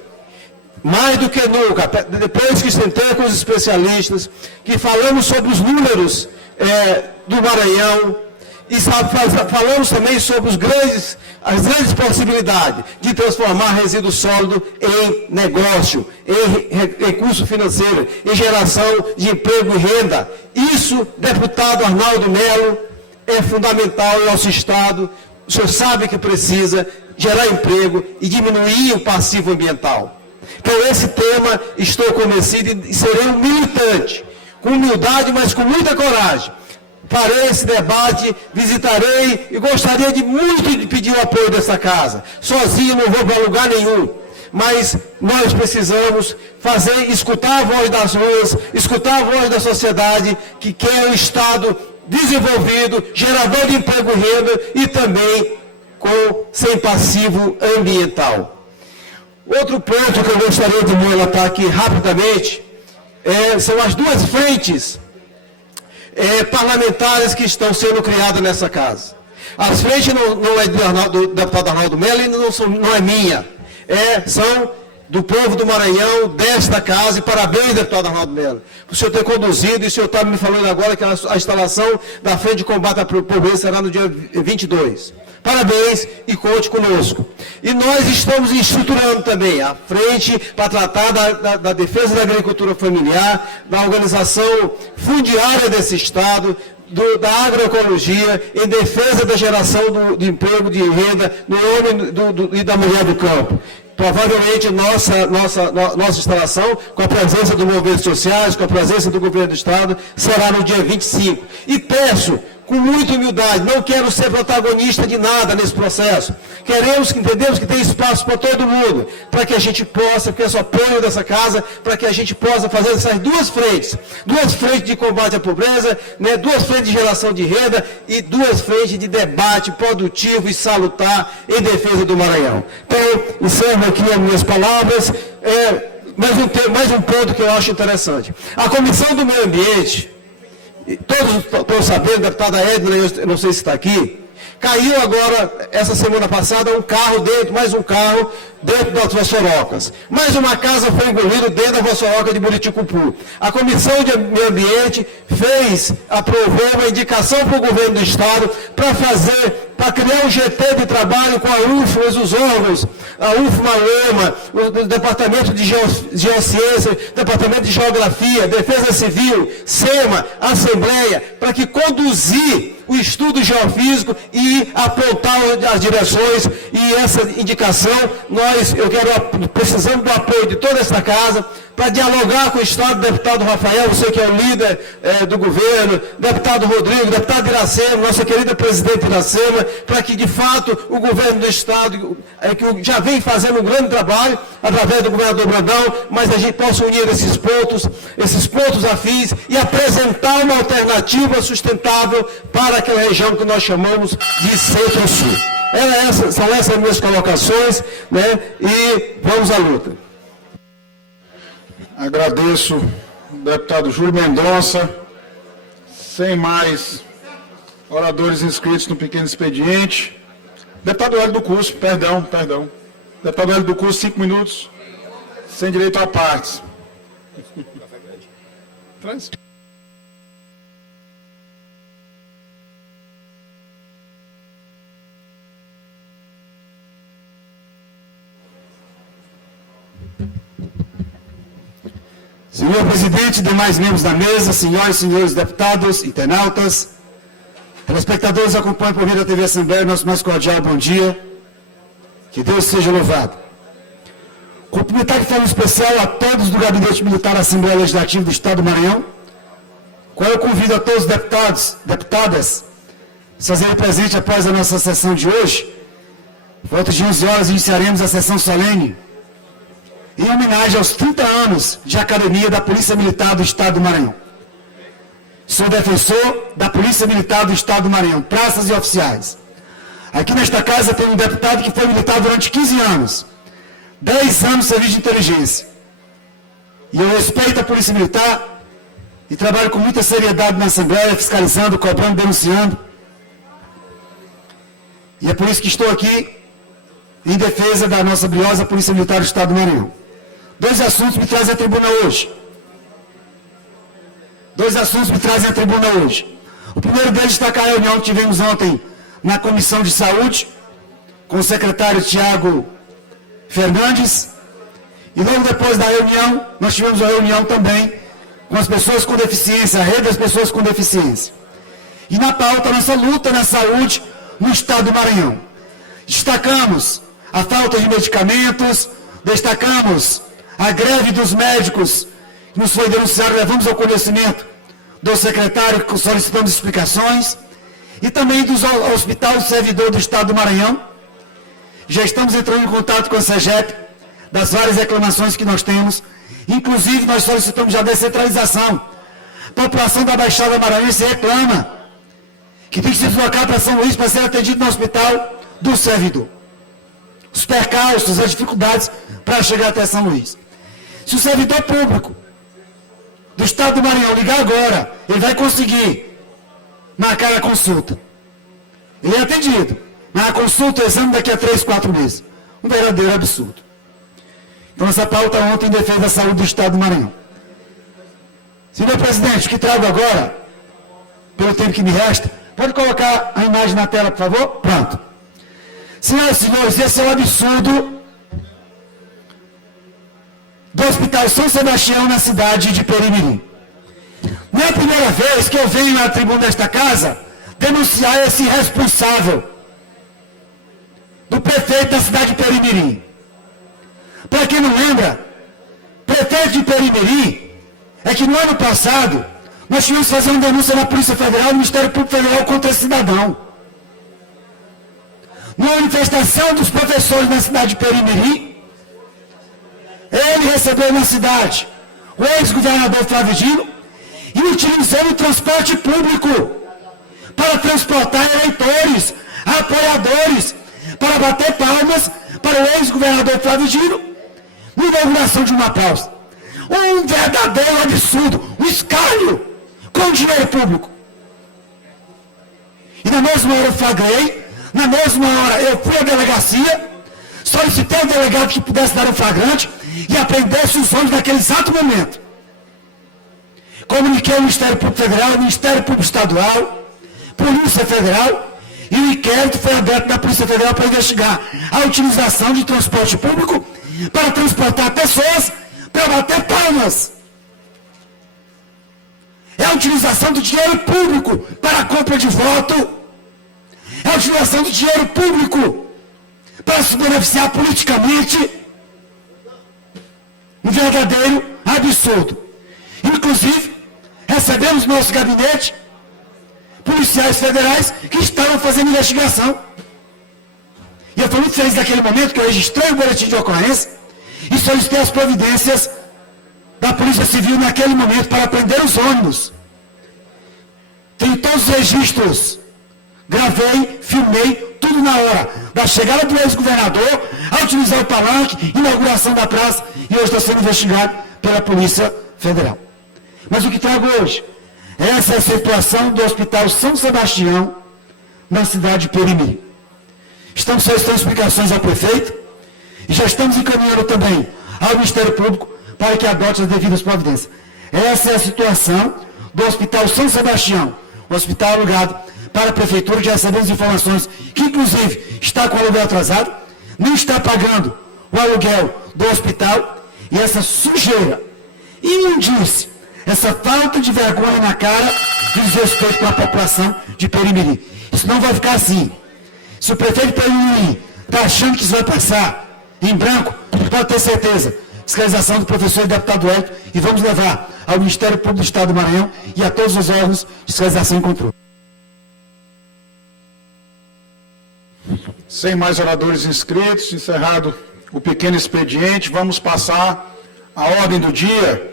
mais do que nunca, depois que sentei com os especialistas, que falamos sobre os números do Maranhão, e falamos também sobre as grandes possibilidades de transformar resíduo sólido em negócio, em recurso financeiro, em geração de emprego e renda. Isso, deputado Arnaldo Melo, é fundamental no nosso Estado. O senhor sabe que precisa gerar emprego e diminuir o passivo ambiental. Então, esse tema, estou convencido e serei um militante, com humildade, mas com muita coragem. Farei esse debate, visitarei e gostaria muito de pedir o apoio dessa casa. Sozinho não vou para lugar nenhum. Mas nós precisamos escutar a voz das ruas, escutar a voz da sociedade que quer um Estado desenvolvido, gerador de emprego e renda e também sem passivo ambiental. Outro ponto que eu gostaria de relatar aqui rapidamente são as 2 frentes parlamentares que estão sendo criadas nessa casa. As frentes não é do deputado Arnaldo Melo e não é minha. São do povo do Maranhão, desta casa, e parabéns, deputado Arnaldo Melo, por o senhor ter conduzido, e o senhor está me falando agora que a instalação da frente de combate à pobreza será no dia 22. Parabéns e conte conosco. E nós estamos estruturando também a frente para tratar da defesa da agricultura familiar, da organização fundiária desse Estado, da agroecologia, em defesa da geração de emprego, de renda, no homem e da mulher do campo. Provavelmente nossa instalação, com a presença dos movimentos sociais, com a presença do governo do Estado, será no dia 25. E peço, com muita humildade, não quero ser protagonista de nada nesse processo. Entendemos que tem espaço para todo mundo, para que a gente possa, peço apoio dessa casa, para que a gente possa fazer essas 2 frentes. 2 frentes de combate à pobreza, 2 frentes de geração de renda e 2 frentes de debate produtivo e salutar em defesa do Maranhão. Então, encerro aqui as minhas palavras. Mais um ponto que eu acho interessante. A Comissão do Meio Ambiente, todos estão sabendo, a deputada Edna, eu não sei se está aqui, caiu agora, essa semana passada, mais um carro dentro das Vossorocas. Mais uma casa foi engolida dentro da Vossoroca de Buriticupu. A Comissão de Meio Ambiente aprovou uma indicação para o governo do Estado para fazer para criar um GT de trabalho com a UFMA, os órgãos, a UFMA, o Departamento de Geociência, Departamento de Geografia, Defesa Civil, SEMA, Assembleia, para que conduzir o estudo geofísico e apontar as direções e essa indicação, precisamos do apoio de toda esta casa para dialogar com o Estado, deputado Rafael, você que é o líder do governo, deputado Rodrigo, deputado Iracema, nossa querida presidente Iracema, para que de fato o governo do Estado, que já vem fazendo um grande trabalho através do governador Brandão, mas a gente possa unir esses pontos afins e apresentar uma alternativa sustentável para aquela região que nós chamamos de Centro-Sul. São essas minhas colocações, né? E vamos à luta. Agradeço o deputado Júlio Mendonça. Sem mais oradores inscritos no pequeno expediente. Deputado Hélio do Curso, perdão. Deputado Hélio do Curso, 5 minutos, sem direito a partes. Traz. Senhor presidente, demais membros da mesa, senhoras e senhores deputados, internautas, telespectadores que acompanham por meio da TV Assembleia, nosso mais cordial bom dia. Que Deus seja louvado. Cumprimentar de forma especial a todos do Gabinete Militar da Assembleia Legislativa do Estado do Maranhão, qual eu convido a todos os deputados, deputadas, a se fazerem presente após a nossa sessão de hoje. Por volta de 11 horas iniciaremos a sessão solene, em homenagem aos 30 anos de Academia da Polícia Militar do Estado do Maranhão. Sou defensor da Polícia Militar do Estado do Maranhão, praças e oficiais. Aqui nesta casa tem um deputado que foi militar durante 15 anos, 10 anos de serviço de inteligência. E eu respeito a Polícia Militar e trabalho com muita seriedade na Assembleia, fiscalizando, cobrando, denunciando. E é por isso que estou aqui em defesa da nossa briosa Polícia Militar do Estado do Maranhão. 2 assuntos me trazem à tribuna hoje. O primeiro deles destacar a reunião que tivemos ontem na Comissão de Saúde, com o secretário Tiago Fernandes. E logo depois da reunião, nós tivemos uma reunião também com as pessoas com deficiência, a rede das pessoas com deficiência. E na pauta, nossa luta na saúde no Estado do Maranhão. Destacamos a falta de medicamentos, destacamos a greve dos médicos, que nos foi denunciado, levamos ao conhecimento do secretário, solicitamos explicações, e também do Hospital Servidor do Estado do Maranhão. Já estamos entrando em contato com a SEGEP, das várias reclamações que nós temos, inclusive nós solicitamos já descentralização. A população da Baixada Maranhense reclama que tem que se deslocar para São Luís para ser atendido no Hospital do Servidor. Os percalços, as dificuldades para chegar até São Luís. Se o servidor público do Estado do Maranhão ligar agora, ele vai conseguir marcar a consulta. Ele é atendido, mas a consulta, o exame daqui a 3, 4 meses. Um verdadeiro absurdo. Então essa pauta ontem em defesa da saúde do Estado do Maranhão. Senhor presidente, o que trago agora, pelo tempo que me resta, pode colocar a imagem na tela, por favor? Pronto. Senhoras e senhores, esse é o absurdo do Hospital São Sebastião, na cidade de Perimirim. Não é a primeira vez que eu venho à tribuna desta casa denunciar esse irresponsável do prefeito da cidade de Perimirim. Para quem não lembra, prefeito de Perimirim é que no ano passado nós tivemos que fazer uma denúncia na Polícia Federal, no Ministério Público Federal contra esse cidadão. Numa manifestação dos professores na cidade de Perimirim, ele recebeu na cidade o ex-governador Flávio Dino e utilizando o transporte público para transportar eleitores, apoiadores, para bater palmas para o ex-governador Flávio Dino, na inauguração de uma pausa. Um verdadeiro absurdo, um escárnio com dinheiro público. E na mesma hora eu flagrei, na mesma hora eu fui à delegacia, solicitei ao delegado que pudesse dar um flagrante e apreendesse os homens naquele exato momento. Comuniquei ao Ministério Público Federal, Ministério Público Estadual, Polícia Federal, E o inquérito foi aberto na Polícia Federal para investigar a utilização de transporte público para transportar pessoas para bater palmas. É a utilização do dinheiro público para a compra de voto. É a utilização do dinheiro público para se beneficiar politicamente. Um verdadeiro absurdo. Inclusive, recebemos no nosso gabinete policiais federais que estavam fazendo investigação. E eu estou muito feliz naquele momento que eu registrei o boletim de ocorrência e solicitei as providências da Polícia Civil naquele momento para prender os ônibus. Tenho todos os registros. Gravei, filmei, tudo na hora da chegada do ex-governador, a utilizar o palanque, inauguração da praça, e hoje está sendo investigado pela Polícia Federal. Mas o que trago hoje? Essa é a situação do Hospital São Sebastião, na cidade de Perimiri. Estamos solicitando explicações ao prefeito e já estamos encaminhando também ao Ministério Público para que adote as devidas providências. Essa é a situação do Hospital São Sebastião, um hospital alugado para a Prefeitura. Já recebemos informações que, inclusive, está com o aluguel atrasado, não está pagando o aluguel do hospital, e essa sujeira, imundície, essa falta de vergonha na cara diz respeito com a população de Perimiri. Isso não vai ficar assim. Se o prefeito de Perimiri está achando que isso vai passar em branco, pode ter certeza. Fiscalização do professor e deputado Hélio, e vamos levar ao Ministério Público do Estado do Maranhão e a todos os órgãos de fiscalização e controle. Sem mais oradores inscritos, encerrado o pequeno expediente, vamos passar à ordem do dia.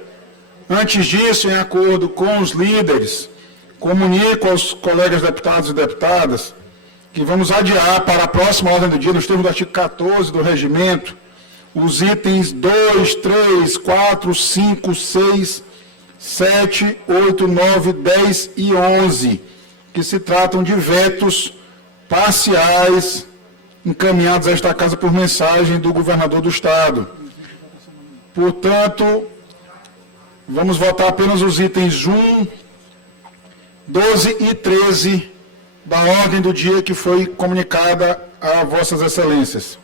Antes disso, em acordo com os líderes, comunico aos colegas deputados e deputadas que vamos adiar para a próxima ordem do dia, nos termos do artigo 14 do regimento, os itens 2, 3, 4, 5, 6, 7, 8, 9, 10 e 11, que se tratam de vetos parciais encaminhados a esta casa por mensagem do governador do Estado. Portanto, vamos votar apenas os itens 1, 12 e 13 da ordem do dia que foi comunicada a Vossas Excelências.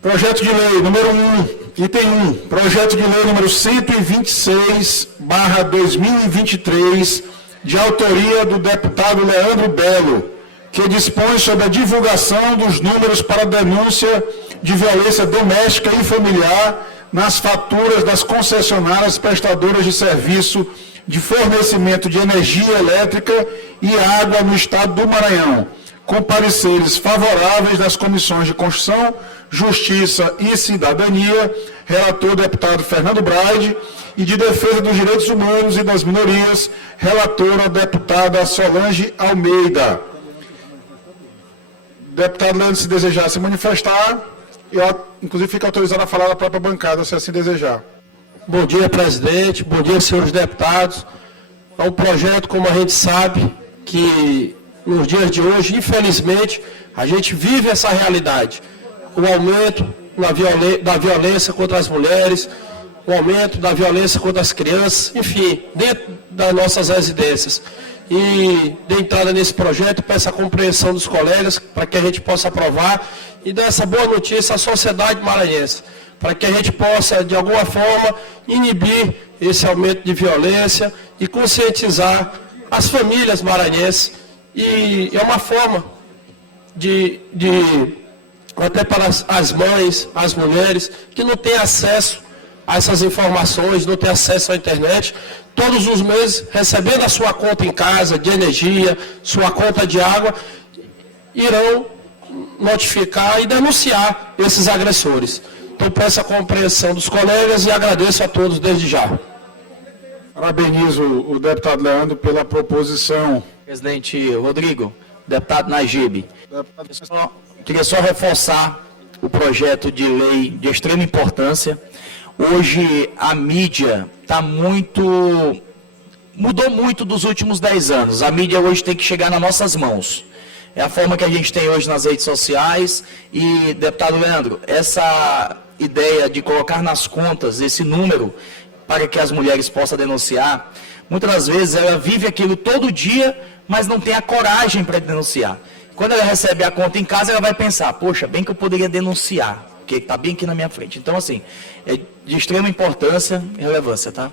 Projeto de lei número 1, item 1, projeto de lei número 126/2023, de autoria do deputado Leandro Belo, que dispõe sobre a divulgação dos números para denúncia de violência doméstica e familiar nas faturas das concessionárias prestadoras de serviço de fornecimento de energia elétrica e água no Estado do Maranhão, com pareceres favoráveis das comissões de Constituição, Justiça e Cidadania, relator deputado Fernando Braide, e de Defesa dos Direitos Humanos e das Minorias, relatora deputada Solange Almeida. Deputado Leandro, se desejar se manifestar, eu, inclusive, fica autorizado a falar da própria bancada, se assim desejar. Bom dia, presidente. Bom dia, senhores deputados. É um projeto, como a gente sabe, que nos dias de hoje, infelizmente, a gente vive essa realidade. O aumento da violência contra as mulheres, o aumento da violência contra as crianças, enfim, dentro das nossas residências. E, de entrada nesse projeto, peço a compreensão dos colegas para que a gente possa aprovar e dar essa boa notícia à sociedade maranhense, para que a gente possa, de alguma forma, inibir esse aumento de violência e conscientizar as famílias maranhenses. E é uma forma até para as mães, as mulheres, que não têm acesso a essas informações, não têm acesso à internet, todos os meses recebendo a sua conta em casa de energia, sua conta de água, irão notificar e denunciar esses agressores. Então, peço a compreensão dos colegas e agradeço a todos desde já. Parabenizo o deputado Leandro pela proposição. Presidente Rodrigo, deputado Najib, queria só reforçar o projeto de lei de extrema importância. Hoje a mídia mudou muito dos últimos 10 anos. A mídia hoje tem que chegar nas nossas mãos. É a forma que a gente tem hoje nas redes sociais. E, deputado Leandro, essa ideia de colocar nas contas esse número para que as mulheres possam denunciar, muitas das vezes ela vive aquilo todo dia, mas não tem a coragem para denunciar. Quando ela recebe a conta em casa, ela vai pensar, poxa, bem que eu poderia denunciar, porque está bem aqui na minha frente. Então, assim, é de extrema importância e relevância, tá?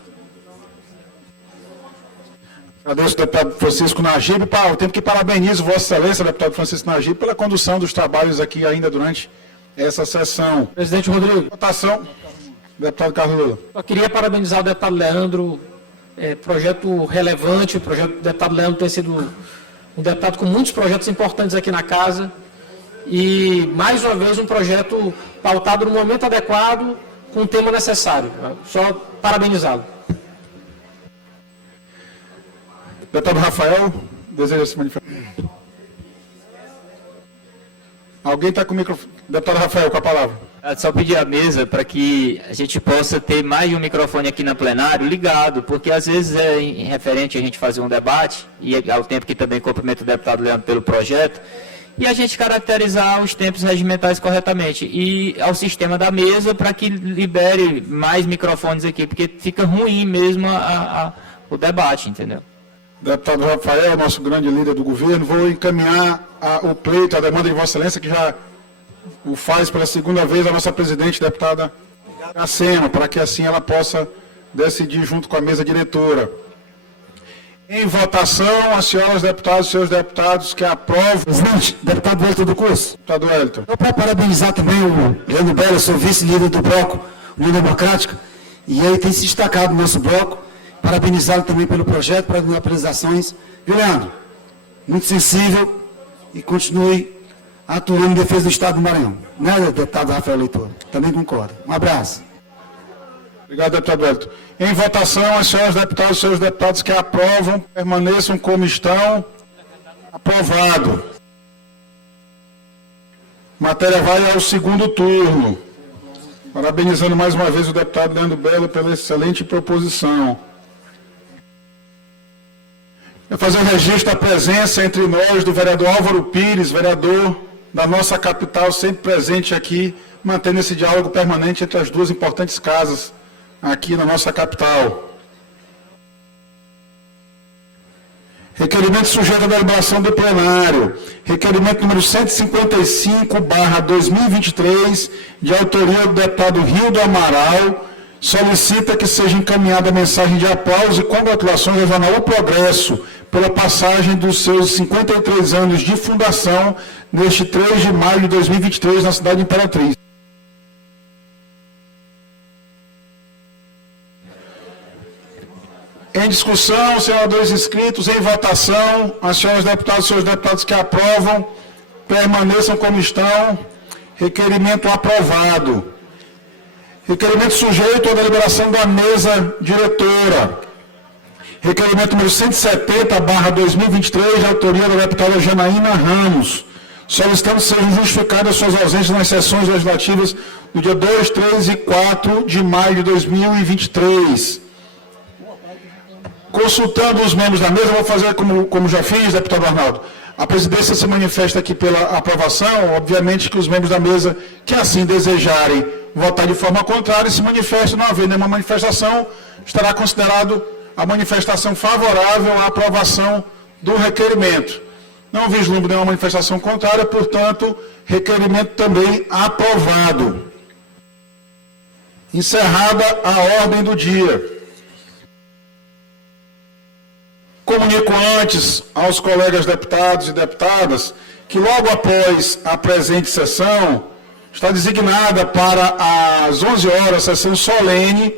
Agradeço ao deputado Francisco Najib. Eu tenho que parabenizo Vossa Excelência, deputado Francisco Najib, pela condução dos trabalhos aqui ainda durante essa sessão. Presidente Rodrigo, Votação. Deputado Carlos Lula. eu queria parabenizar o deputado Leandro, projeto relevante, o projeto do deputado Leandro tem sido um deputado com muitos projetos importantes aqui na casa e, mais uma vez, um projeto pautado no momento adequado, com o tema necessário. Só parabenizá-lo. Deputado Rafael, deseja se manifestar. Alguém está com o microfone? Deputado Rafael, com a palavra. Só pedir à mesa para que a gente possa ter mais de um microfone aqui na plenário ligado, porque às vezes é referente a gente fazer um debate, e ao tempo que também cumprimento o deputado Leandro pelo projeto, e a gente caracterizar os tempos regimentais corretamente, e ao sistema da mesa para que libere mais microfones aqui, porque fica ruim mesmo o debate, entendeu? Deputado Rafael, nosso grande líder do governo, vou encaminhar o pleito, a demanda de Vossa Excelência, que já o faz pela segunda vez a nossa presidente, deputada Aceno, para que assim ela possa decidir junto com a mesa diretora. Em votação, as senhoras deputadas e seus deputados que aprovam... Presidente, deputado Wellington do Curso. Deputado Wellington. Eu para parabenizar também o Leandro Belo, sou vice-líder do bloco União Democrática, e ele tem se destacado no nosso bloco. Parabenizá-lo também pelo projeto, pelas ações. Viu, Leandro? Muito sensível e continue atuando em defesa do Estado do Maranhão. Né, deputado Rafael Leitor? Também concordo. Um abraço. Obrigado, deputado Wellington. Em votação, as senhoras deputadas e seus deputados que aprovam, permaneçam como estão. Aprovado. Matéria vai ao segundo turno. Parabenizando mais uma vez o deputado Leandro Belo pela excelente proposição. Eu fazer o registro da presença entre nós do vereador Álvaro Pires, vereador da nossa capital, sempre presente aqui, mantendo esse diálogo permanente entre as duas importantes casas aqui na nossa capital. Requerimento sujeito à deliberação do plenário. Requerimento número 155/2023, de autoria do deputado Rildo Amaral, solicita que seja encaminhada a mensagem de aplauso e congratulações ao jornal O Progresso pela passagem dos seus 53 anos de fundação neste 3 de maio de 2023 na cidade de Imperatriz. Em discussão, senadores inscritos, em votação, as senhoras deputadas e seus deputados que aprovam, permaneçam como estão. Requerimento aprovado. Requerimento sujeito à deliberação da mesa diretora. Requerimento número 170/2023, de autoria da deputada Janaína Ramos, solicitando que sejam justificadas suas ausências nas sessões legislativas do dia 2, 3 e 4 de maio de 2023. Consultando os membros da mesa, vou fazer como já fiz, deputado Arnaldo. A presidência se manifesta aqui pela aprovação, obviamente que os membros da mesa que assim desejarem votar de forma contrária se manifestam, não havendo nenhuma manifestação, estará considerado a manifestação favorável à aprovação do requerimento. Não vislumbro nenhuma manifestação contrária, portanto, requerimento também aprovado. Encerrada a ordem do dia. Comunico antes aos colegas deputados e deputadas que logo após a presente sessão está designada para as 11 horas sessão solene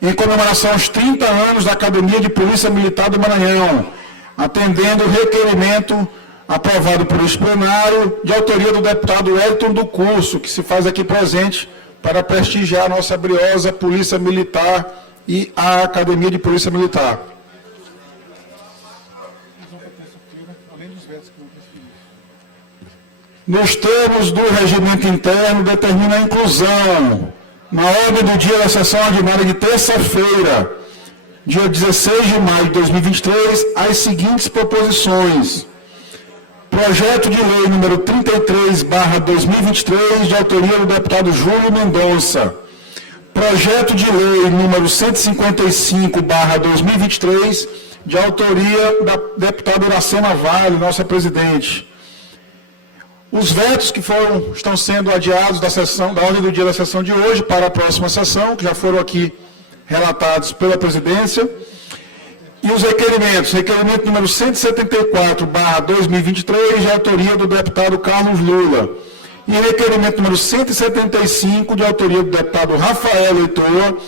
em comemoração aos 30 anos da Academia de Polícia Militar do Maranhão, atendendo o requerimento aprovado por este plenário de autoria do deputado Wellington do Curso, que se faz aqui presente para prestigiar a nossa briosa Polícia Militar e a Academia de Polícia Militar. Nos termos do regimento interno, determina a inclusão, na ordem do dia da sessão ordinária de terça-feira, dia 16 de maio de 2023, as seguintes proposições. Projeto de lei número 33/2023, de autoria do deputado Júlio Mendonça, projeto de lei número 155/2023, de autoria da deputada Iracema Vale, nossa presidente. Os vetos que estão sendo adiados da ordem do dia da sessão de hoje para a próxima sessão, que já foram aqui relatados pela presidência, e os requerimentos, requerimento número 174/2023, de autoria do deputado Carlos Lula, e requerimento número 175, de autoria do deputado Rafael Leitor,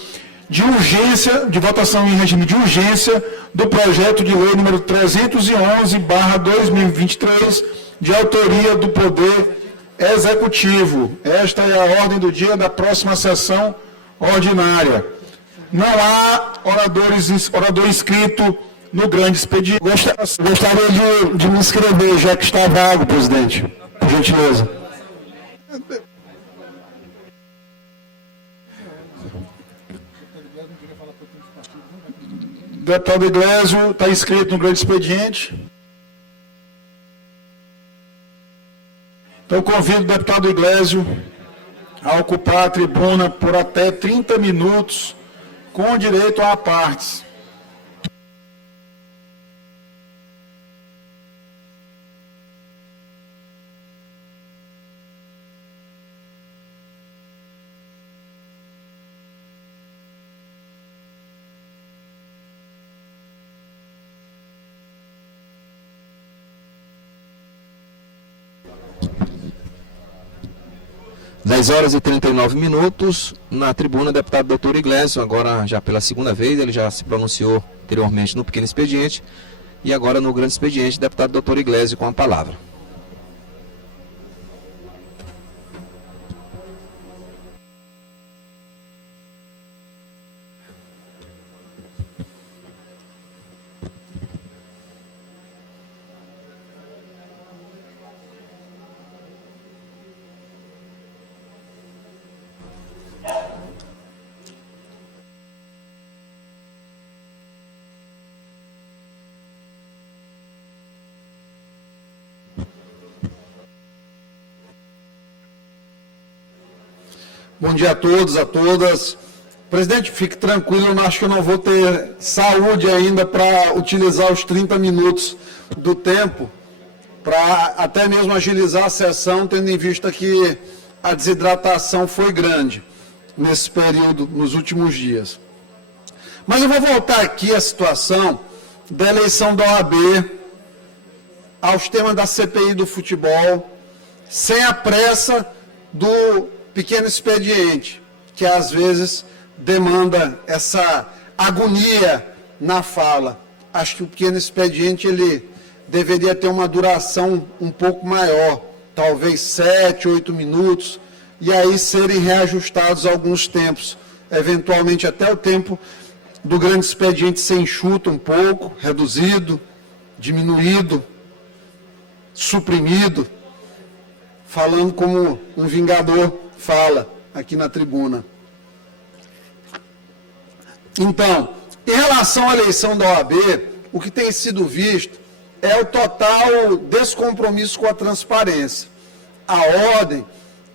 de urgência, de votação em regime de urgência, do projeto de lei número 311/2023, de autoria do Poder Executivo. Esta é a ordem do dia da próxima sessão ordinária. Não há orador inscrito no grande expediente. Gostaria de me inscrever, já que está vago, presidente, por gentileza. Deputado Iglesio está inscrito no grande expediente. Então, convido o deputado Iglesio a ocupar a tribuna por até 30 minutos, com direito a partes. Dez horas e 39 minutos, na tribuna, o deputado doutor Iglesio, agora já pela segunda vez, ele já se pronunciou anteriormente no pequeno expediente, e agora no grande expediente, deputado doutor Iglesio com a palavra. Bom dia a todos, a todas. Presidente, fique tranquilo, eu acho que eu não vou ter saúde ainda para utilizar os 30 minutos do tempo, para até mesmo agilizar a sessão, tendo em vista que a desidratação foi grande nesse período, nos últimos dias. Mas eu vou voltar aqui à situação da eleição da OAB, aos temas da CPI do futebol, sem a pressa do pequeno expediente, que às vezes demanda essa agonia na fala. Acho que o pequeno expediente ele deveria ter uma duração um pouco maior, talvez 7, 8 minutos, e aí serem reajustados alguns tempos, eventualmente até o tempo do grande expediente ser enxuto um pouco, reduzido, diminuído, suprimido, falando como um vingador fala aqui na tribuna. Então, em relação à eleição da OAB, o que tem sido visto é o total descompromisso com a transparência. A ordem,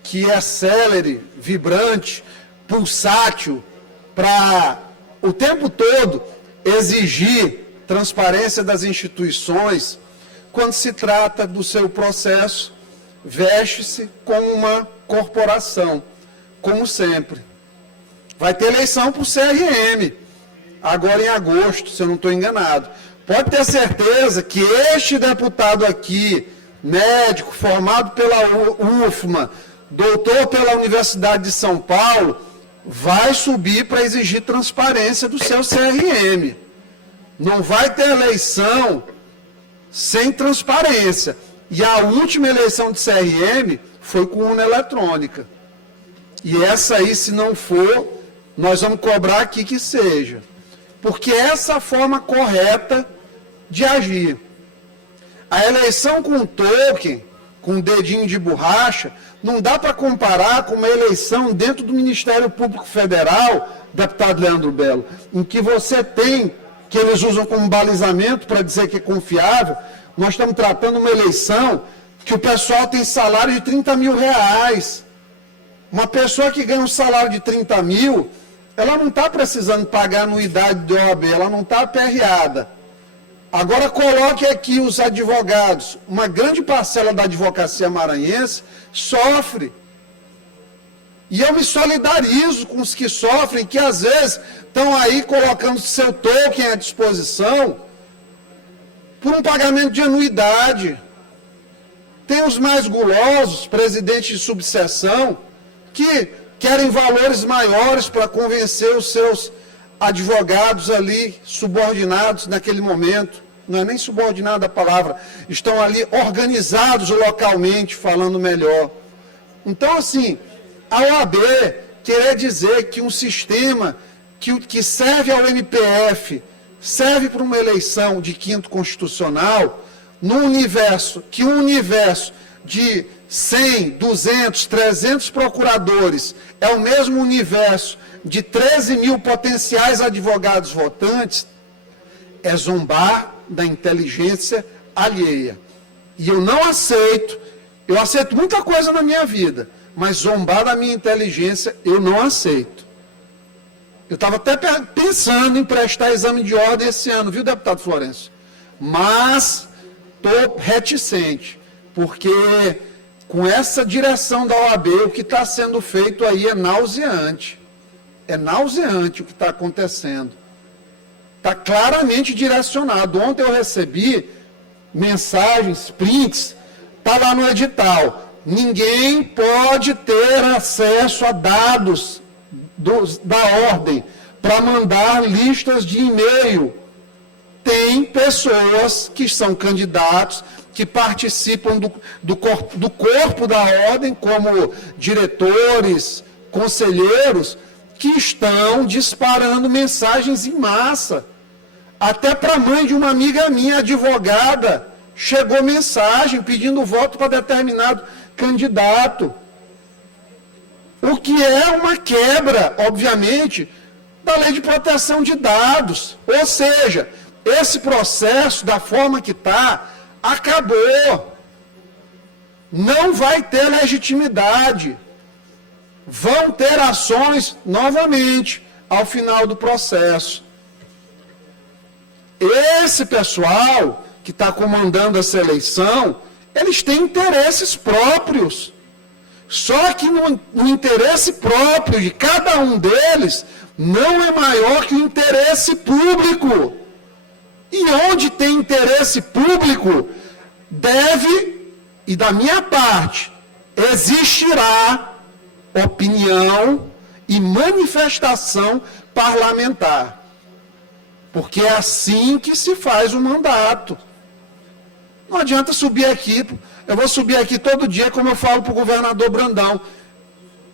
que é célere, vibrante, pulsátil, para o tempo todo exigir transparência das instituições, quando se trata do seu processo, veste-se como uma corporação, como sempre. Vai ter eleição para o CRM, agora em agosto, se eu não estou enganado. Pode ter certeza que este deputado aqui, médico, formado pela UFMA, doutor pela Universidade de São Paulo, vai subir para exigir transparência do seu CRM. Não vai ter eleição sem transparência. E a última eleição de CRM foi com urna eletrônica. E essa aí, se não for, nós vamos cobrar aqui que seja. Porque essa é a forma correta de agir. A eleição com token, com dedinho de borracha, não dá para comparar com uma eleição dentro do Ministério Público Federal, deputado Leandro Belo, em que você tem, que eles usam como balizamento para dizer que é confiável. Nós estamos tratando uma eleição que o pessoal tem salário de 30 mil reais. Uma pessoa que ganha um salário de 30 mil, ela não está precisando pagar anuidade de OAB, ela não está aperreada. Agora coloque aqui os advogados, uma grande parcela da advocacia maranhense sofre. E eu me solidarizo com os que sofrem, que às vezes estão aí colocando seu token à disposição por um pagamento de anuidade. Tem os mais gulosos, presidentes de subseção, que querem valores maiores para convencer os seus advogados ali, subordinados naquele momento. Não é nem subordinado a palavra, estão ali organizados localmente, falando melhor. Então, assim, a OAB querer dizer que um sistema que serve ao MPF, serve para uma eleição de quinto constitucional, num universo, que um universo de 100, 200, 300 procuradores é o mesmo universo de 13 mil potenciais advogados votantes, é zombar da inteligência alheia. E eu não aceito, eu aceito muita coisa na minha vida, mas zombar da minha inteligência eu não aceito. Eu estava até pensando em prestar exame de ordem esse ano, viu, deputado Florencio? Mas estou reticente, porque com essa direção da OAB, o que está sendo feito aí é nauseante. É nauseante o que está acontecendo. Está claramente direcionado. Ontem eu recebi mensagens, prints, está lá no edital. Ninguém pode ter acesso a dados da ordem para mandar listas de e-mail. Tem pessoas que são candidatos, que participam do corpo da ordem, como diretores, conselheiros, que estão disparando mensagens em massa. Até para a mãe de uma amiga minha, advogada, chegou mensagem pedindo voto para determinado candidato. O que é uma quebra, obviamente, da lei de proteção de dados. Ou seja, esse processo, da forma que está, acabou. Não vai ter legitimidade. Vão ter ações novamente ao final do processo. Esse pessoal que está comandando essa eleição, eles têm interesses próprios. Só que no interesse próprio de cada um deles, não é maior que o interesse público. E onde tem interesse público, deve, e da minha parte, existirá opinião e manifestação parlamentar. Porque é assim que se faz o mandato. Não adianta subir aqui, eu vou subir aqui todo dia, como eu falo para o governador Brandão.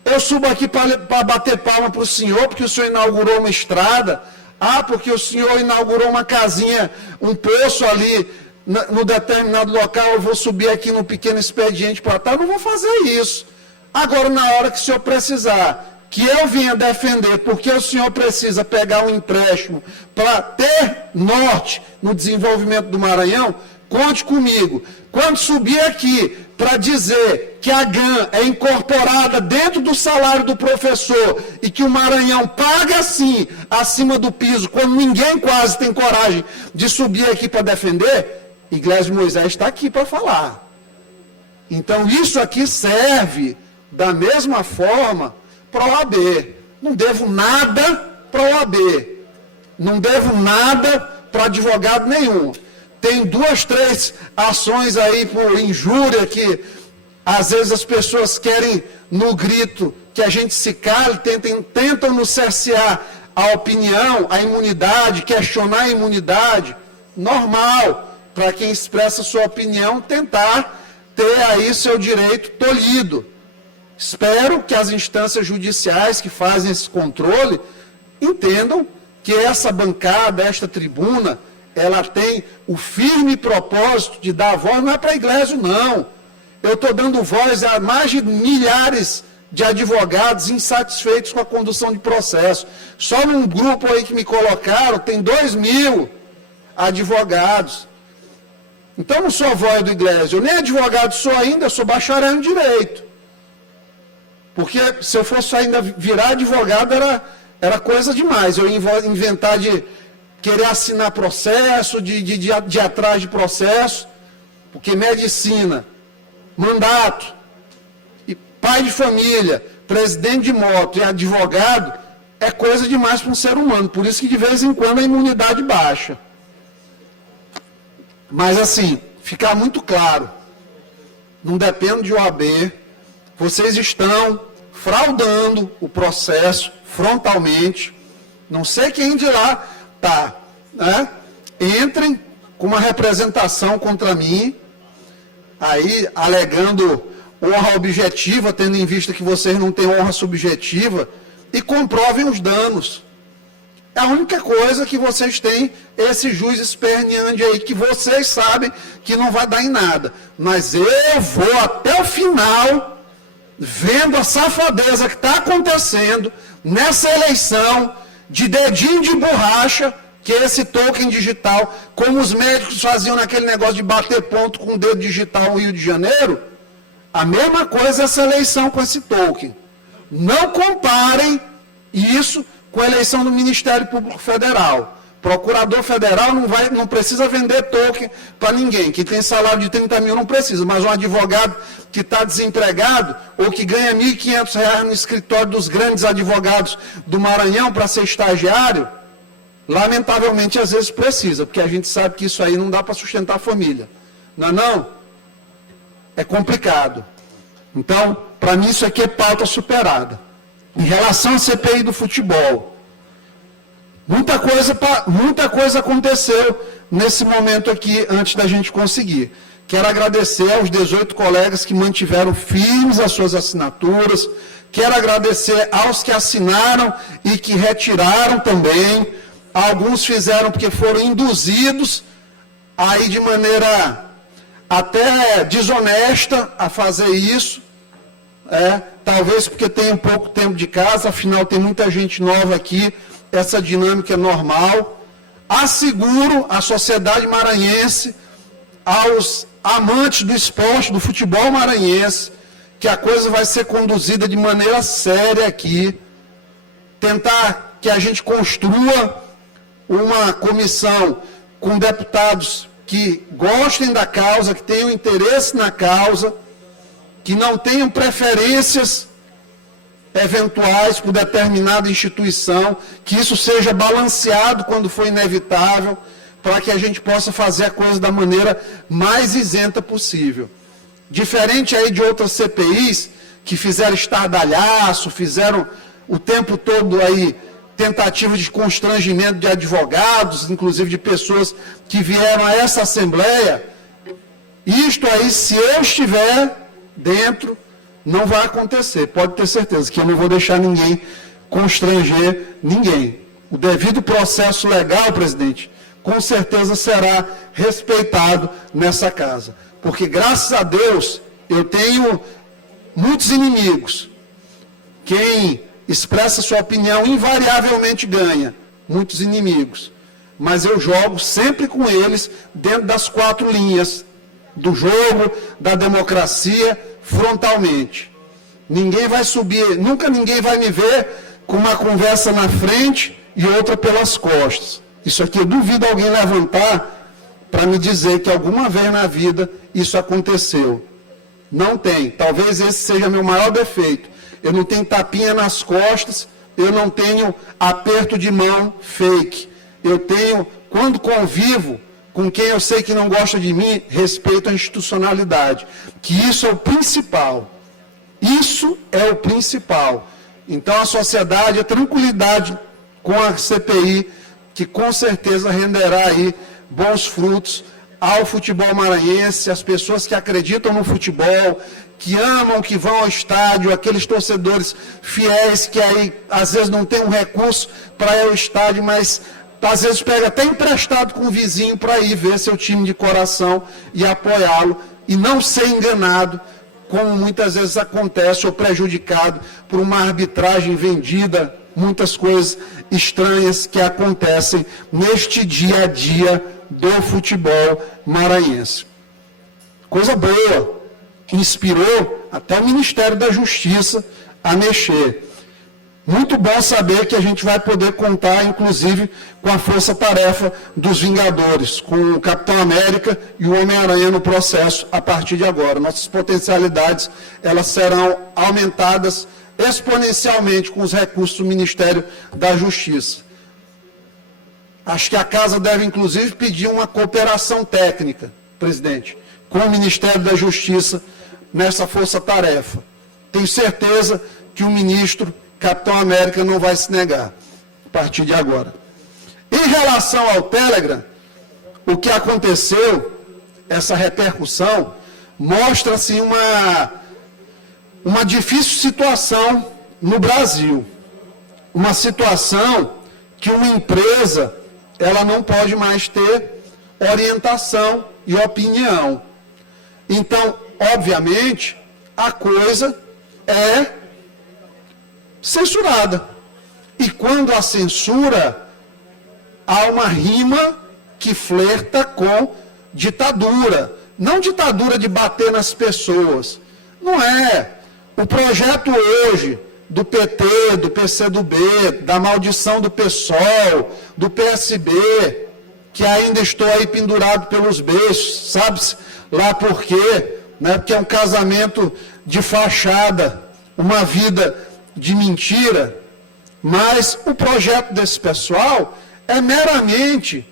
Eu subo aqui para bater palma para o senhor, porque o senhor inaugurou uma estrada. Ah, porque o senhor inaugurou uma casinha, um poço ali no determinado local, eu vou subir aqui no pequeno expediente para estar. Não vou fazer isso. Agora, na hora que o senhor precisar, que eu venha defender, porque o senhor precisa pegar um empréstimo para ter norte no desenvolvimento do Maranhão, conte comigo. Quando subir aqui para dizer que a GAN é incorporada dentro do salário do professor e que o Maranhão paga sim acima do piso, quando ninguém quase tem coragem de subir aqui para defender, Iglesias Moisés está aqui para falar. Então isso aqui serve da mesma forma para a OAB. Não devo nada para a OAB. Não devo nada para advogado nenhum. Tem 2, 3 ações aí por injúria que às vezes as pessoas querem no grito que a gente se cale, tentam nos cercear a opinião, a imunidade, questionar a imunidade. Normal, para quem expressa sua opinião, tentar ter aí seu direito tolhido. Espero que as instâncias judiciais que fazem esse controle entendam que essa bancada, esta tribuna, ela tem o firme propósito de dar voz, não é para a Igreja, não. Eu estou dando voz a mais de milhares de advogados insatisfeitos com a condução de processo. Só num grupo aí que me colocaram, tem 2.000 advogados. Então, não sou voz do Iglesias, eu nem advogado sou ainda, eu sou bacharel em Direito. Porque se eu fosse ainda virar advogado, era coisa demais. Eu ia inventar de querer assinar processo, de ir atrás de processo, porque medicina, mandato, e pai de família, presidente de moto e advogado, é coisa demais para um ser humano. Por isso que de vez em quando a imunidade baixa. Mas assim, ficar muito claro, não depende de OAB, vocês estão fraudando o processo frontalmente, não sei quem de lá está, né? Entrem com uma representação contra mim, aí alegando honra objetiva, tendo em vista que vocês não têm honra subjetiva, e comprovem os danos. É a única coisa que vocês têm, esse juiz esperneante aí, que vocês sabem que não vai dar em nada. Mas eu vou até o final, vendo a safadeza que está acontecendo nessa eleição, de dedinho de borracha, que é esse token digital, como os médicos faziam naquele negócio de bater ponto com o dedo digital no Rio de Janeiro, a mesma coisa essa eleição com esse token. Não comparem isso com a eleição do Ministério Público Federal. Procurador federal não precisa vender token para ninguém. Quem tem salário de 30 mil não precisa, mas um advogado que está desempregado ou que ganha R$ 1.500 no escritório dos grandes advogados do Maranhão para ser estagiário, lamentavelmente às vezes precisa, porque a gente sabe que isso aí não dá para sustentar a família. Não? É complicado. Então, para mim isso aqui é pauta superada. Em relação à CPI do futebol, muita coisa aconteceu nesse momento aqui, antes da gente conseguir. Quero agradecer aos 18 colegas que mantiveram firmes as suas assinaturas, quero agradecer aos que assinaram e que retiraram também. Alguns fizeram porque foram induzidos aí de maneira até desonesta a fazer isso, talvez porque tem um pouco tempo de casa, afinal tem muita gente nova aqui, essa dinâmica é normal. Asseguro à sociedade maranhense, aos amantes do esporte, do futebol maranhense, que a coisa vai ser conduzida de maneira séria aqui, tentar que a gente construa uma comissão com deputados que gostem da causa, que tenham interesse na causa, que não tenham preferências eventuais por determinada instituição, que isso seja balanceado quando for inevitável, para que a gente possa fazer a coisa da maneira mais isenta possível. Diferente aí de outras CPIs, que fizeram estardalhaço, fizeram o tempo todo aí tentativa de constrangimento de advogados, inclusive de pessoas que vieram a essa Assembleia, isto aí, se eu estiver dentro, não vai acontecer. Pode ter certeza que eu não vou deixar ninguém constranger ninguém. O devido processo legal, presidente, com certeza será respeitado nessa casa. Porque, graças a Deus, eu tenho muitos inimigos. Quem expressa sua opinião invariavelmente ganha. Muitos inimigos. Mas eu jogo sempre com eles dentro das 4 linhas do jogo, da democracia, frontalmente. Ninguém vai subir, nunca ninguém vai me ver com uma conversa na frente e outra pelas costas. Isso aqui eu duvido alguém levantar para me dizer que alguma vez na vida isso aconteceu. Não tem. Talvez esse seja meu maior defeito. Eu não tenho tapinha nas costas, eu não tenho aperto de mão fake. Eu tenho, quando convivo com quem eu sei que não gosta de mim, respeito à institucionalidade. Que isso é o principal. Isso é o principal. Então a sociedade, a tranquilidade com a CPI, que com certeza renderá aí bons frutos ao futebol maranhense, as pessoas que acreditam no futebol, que amam, que vão ao estádio, aqueles torcedores fiéis que aí às vezes não tem um recurso para ir ao estádio, mas às vezes pega até emprestado com o vizinho para ir ver seu time de coração e apoiá-lo e não ser enganado, como muitas vezes acontece, ou prejudicado por uma arbitragem vendida, muitas coisas estranhas que acontecem neste dia a dia do futebol maranhense. Coisa boa, que inspirou até o Ministério da Justiça a mexer. muito bom saber que a gente vai poder contar, inclusive, com a força-tarefa dos Vingadores, com o Capitão América e o Homem-Aranha no processo a partir de agora. Nossas potencialidades, elas serão aumentadas exponencialmente com os recursos do Ministério da Justiça. Acho que a Casa deve, inclusive, pedir uma cooperação técnica, presidente, com o Ministério da Justiça nessa força-tarefa. Tenho certeza que o ministro Capitão América não vai se negar a partir de agora. Em relação ao Telegram, o que aconteceu, essa repercussão, mostra-se uma difícil situação no Brasil. Uma situação que uma empresa, ela não pode mais ter orientação e opinião. Então, obviamente, a coisa é censurada. E quando a censura, há uma rima que flerta com ditadura. Não ditadura de bater nas pessoas. Não é. O projeto hoje do PT, do PCdoB, da maldição do PSOL, do PSB, que ainda estou aí pendurado pelos beijos, sabe-se lá por quê? Né? Porque é um casamento de fachada, uma vida de mentira, mas o projeto desse pessoal é meramente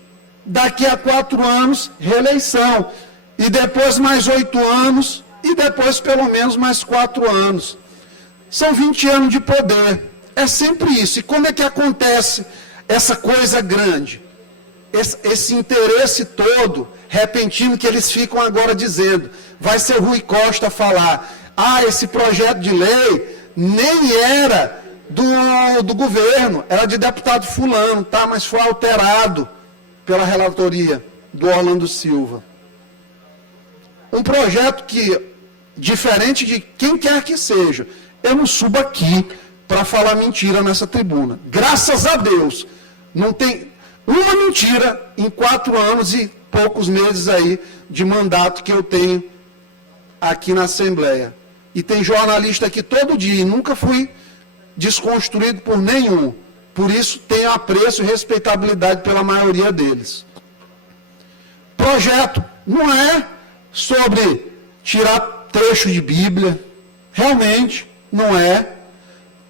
daqui a 4 anos, reeleição, e depois mais 8 anos, e depois pelo menos mais 4 anos. São 20 anos de poder, é sempre isso. E como é que acontece essa coisa grande? Esse interesse todo, repentino, que eles ficam agora dizendo, vai ser o Rui Costa falar, esse projeto de lei nem era do governo, era de deputado fulano, tá? Mas foi alterado pela relatoria do Orlando Silva. Um projeto que, diferente de quem quer que seja, eu não subo aqui para falar mentira nessa tribuna. Graças a Deus, não tem uma mentira em 4 anos e poucos meses aí de mandato que eu tenho aqui na Assembleia. E tem jornalista aqui todo dia, e nunca fui desconstruído por nenhum. Por isso, tenho apreço e respeitabilidade pela maioria deles. Projeto não é sobre tirar trecho de Bíblia, realmente não é.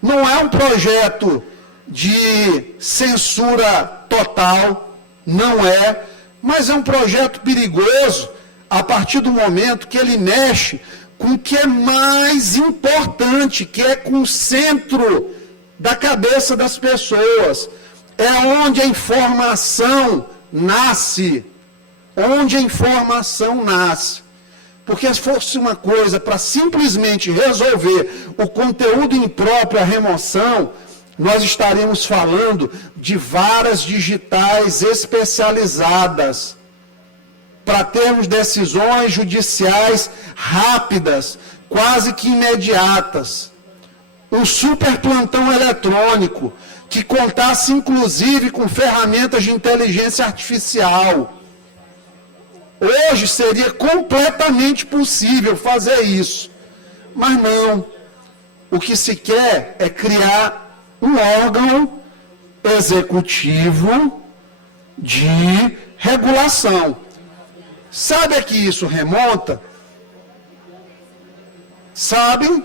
Não é um projeto de censura total, não é. Mas é um projeto perigoso a partir do momento que ele mexe com o que é mais importante, que é com o centro da cabeça das pessoas. É onde a informação nasce. Onde a informação nasce. Porque se fosse uma coisa para simplesmente resolver o conteúdo impróprio, a remoção, nós estaríamos falando de varas digitais especializadas para termos decisões judiciais rápidas, quase que imediatas. Um super plantão eletrônico, que contasse inclusive com ferramentas de inteligência artificial. Hoje seria completamente possível fazer isso. Mas não. O que se quer é criar um órgão executivo de regulação. Sabe a que isso remonta? Sabem?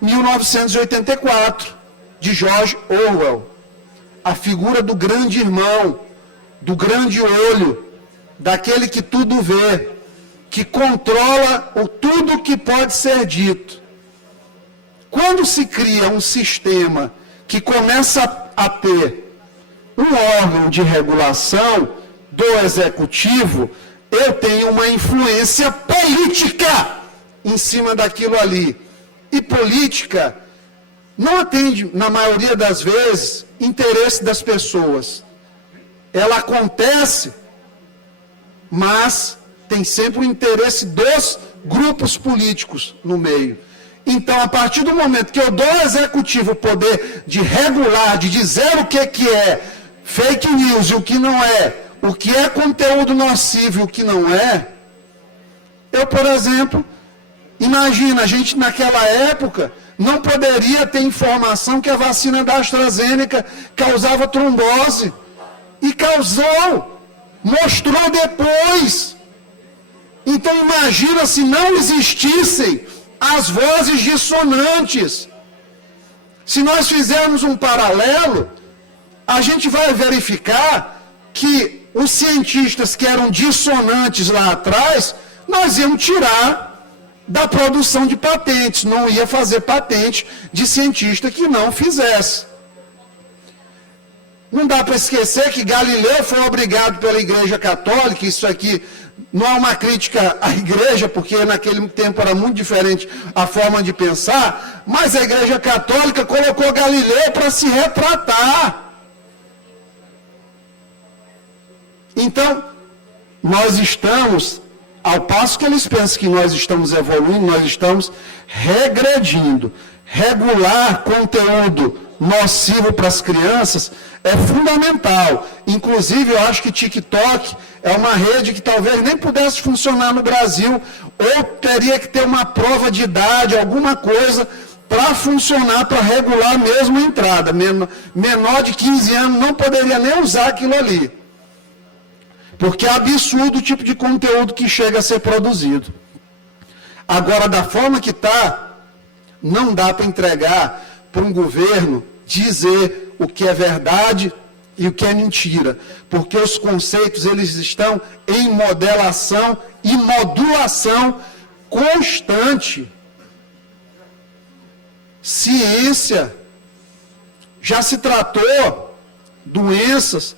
1984, de George Orwell. A figura do grande irmão, do grande olho, daquele que tudo vê, que controla tudo que pode ser dito. Quando se cria um sistema que começa a ter um órgão de regulação do executivo, eu tenho uma influência política em cima daquilo ali. E política não atende, na maioria das vezes, interesse das pessoas. Ela acontece, mas tem sempre o interesse dos grupos políticos no meio. Então, a partir do momento que eu dou ao executivo o poder de regular, de dizer o que é fake news e o que não é, o que é conteúdo nocivo e o que não é, eu, por exemplo, imagina, a gente naquela época não poderia ter informação que a vacina da AstraZeneca causava trombose. E causou, mostrou depois. Então imagina se não existissem as vozes dissonantes. Se nós fizermos um paralelo, a gente vai verificar que os cientistas que eram dissonantes lá atrás, nós íamos tirar da produção de patentes, não ia fazer patente de cientista que não fizesse. Não dá para esquecer que Galileu foi obrigado pela Igreja Católica, isso aqui não é uma crítica à Igreja, porque naquele tempo era muito diferente a forma de pensar, mas a Igreja Católica colocou Galileu para se retratar. Então, nós estamos, ao passo que eles pensam que nós estamos evoluindo, nós estamos regredindo. Regular conteúdo nocivo para as crianças é fundamental. Inclusive, eu acho que TikTok é uma rede que talvez nem pudesse funcionar no Brasil, ou teria que ter uma prova de idade, alguma coisa, para funcionar, para regular mesmo a entrada. Menor de 15 anos não poderia nem usar aquilo ali. Porque é absurdo o tipo de conteúdo que chega a ser produzido. Agora, da forma que está, não dá para entregar para um governo dizer o que é verdade e o que é mentira. Porque os conceitos, eles estão em modelação e modulação constante. Ciência. Já se tratou doenças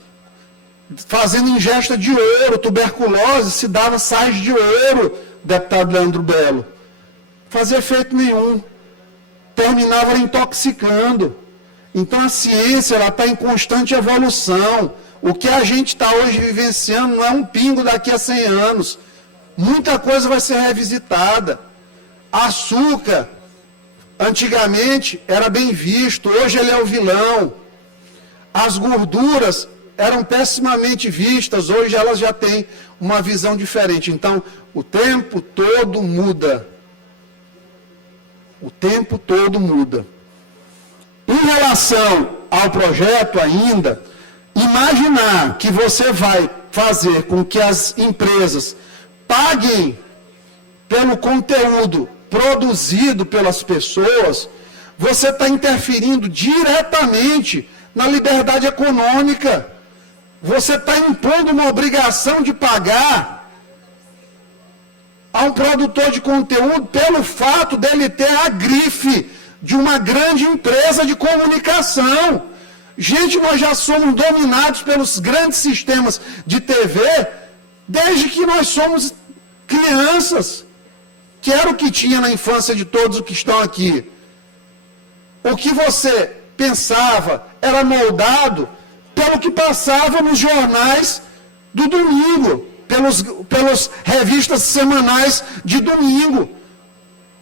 fazendo ingesta de ouro, tuberculose, se dava sais de ouro, deputado Leandro Belo. Fazia efeito nenhum. Terminava intoxicando. Então a ciência está em constante evolução. O que a gente está hoje vivenciando não é um pingo daqui a 100 anos. Muita coisa vai ser revisitada. Açúcar, antigamente, era bem visto, hoje ele é o vilão. As gorduras eram pessimamente vistas, hoje elas já têm uma visão diferente. Então, o tempo todo muda. O tempo todo muda. Em relação ao projeto ainda, imaginar que você vai fazer com que as empresas paguem pelo conteúdo produzido pelas pessoas, você está interferindo diretamente na liberdade econômica. Você está impondo uma obrigação de pagar a um produtor de conteúdo pelo fato dele ter a grife de uma grande empresa de comunicação. Gente, nós já somos dominados pelos grandes sistemas de TV desde que nós somos crianças, que era o que tinha na infância de todos os que estão aqui. O que você pensava era moldado pelo que passava nos jornais do domingo, pelas revistas semanais de domingo.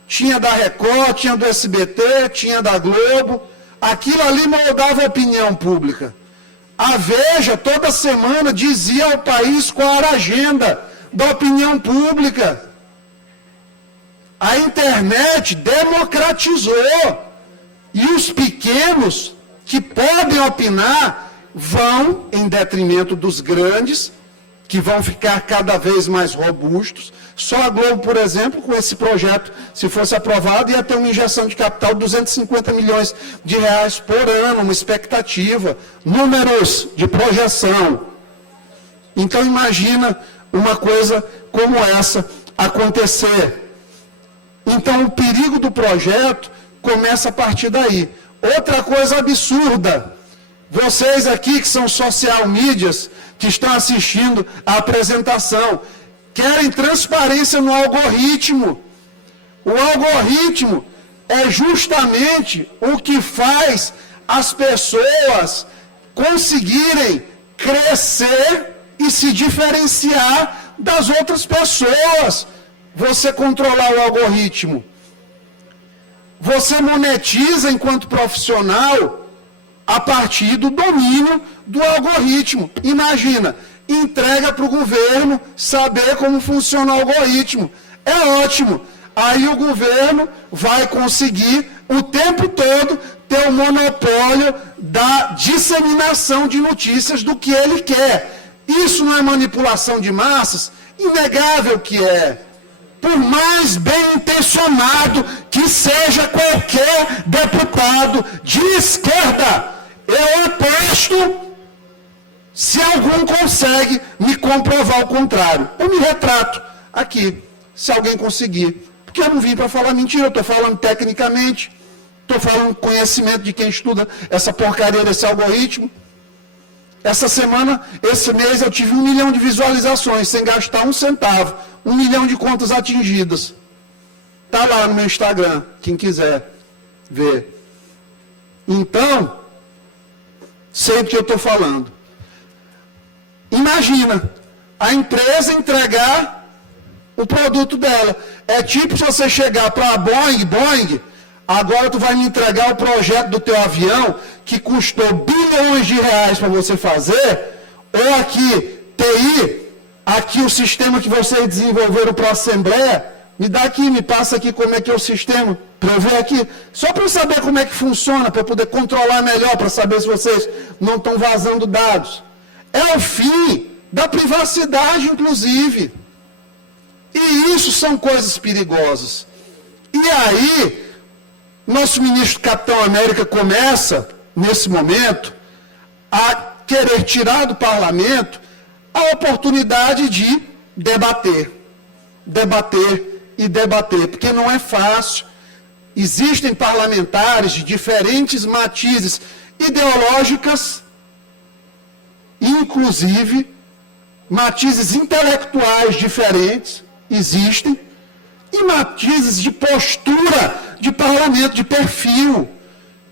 Tinha da Record, tinha do SBT, tinha da Globo. Aquilo ali moldava a opinião pública. A Veja, toda semana, dizia ao país qual era a agenda da opinião pública. A internet democratizou. E os pequenos que podem opinar vão em detrimento dos grandes, que vão ficar cada vez mais robustos. Só a Globo, por exemplo, com esse projeto, se fosse aprovado, ia ter uma injeção de capital de 250 milhões de reais por ano, uma expectativa, números de projeção. Então imagina uma coisa como essa acontecer. Então o perigo do projeto começa a partir daí. Outra coisa absurda, vocês aqui que são social medias, que estão assistindo a apresentação, querem transparência no algoritmo. O algoritmo é justamente o que faz as pessoas conseguirem crescer e se diferenciar das outras pessoas. Você controlar o algoritmo. Você monetiza enquanto profissional a partir do domínio do algoritmo. Imagina, entrega para o governo saber como funciona o algoritmo. É ótimo. aí o governo vai conseguir o tempo todo ter o monopólio da disseminação de notícias do que ele quer. Isso não é manipulação de massas? Inegável que é. Por mais bem intencionado que seja qualquer deputado de esquerda, eu aposto se algum consegue me comprovar o contrário. Eu me retrato aqui, se alguém conseguir. Porque eu não vim para falar mentira, eu estou falando tecnicamente, estou falando conhecimento de quem estuda essa porcaria desse algoritmo. Essa semana, esse mês, eu tive 1 milhão de visualizações, sem gastar um centavo. 1 milhão de contas atingidas. Está lá no meu Instagram, quem quiser ver. Então, sei do que eu estou falando. Imagina, a empresa entregar o produto dela. É tipo se você chegar para a Boeing, agora tu vai me entregar o projeto do teu avião, que custou bilhões de reais para você fazer, ou aqui, TI, aqui o sistema que vocês desenvolveram para a Assembleia, me dá aqui, me passa aqui como é que é o sistema, para eu ver aqui, só para eu saber como é que funciona, para eu poder controlar melhor, para saber se vocês não estão vazando dados. É o fim da privacidade, inclusive. E isso são coisas perigosas. E aí, nosso ministro Capitão América começa, nesse momento, a querer tirar do parlamento a oportunidade de debater. Debater e debater, porque não é fácil. Existem parlamentares de diferentes matizes ideológicas, inclusive matizes intelectuais diferentes, existem, e matizes de postura de parlamento, de perfil.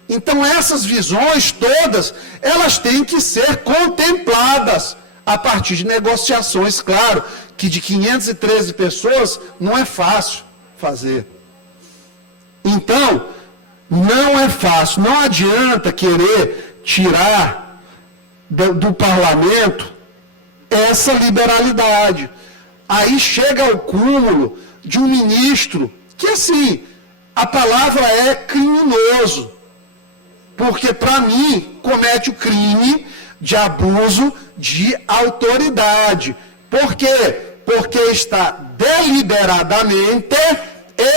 Então, essas visões todas, elas têm que ser contempladas a partir de negociações, claro, que de 513 pessoas não é fácil fazer. Então, não é fácil, não adianta querer tirar do parlamento essa liberalidade. Aí chega ao cúmulo de um ministro que, assim, a palavra é criminoso, porque, para mim, comete o crime de abuso de autoridade. Por quê? Porque está deliberadamente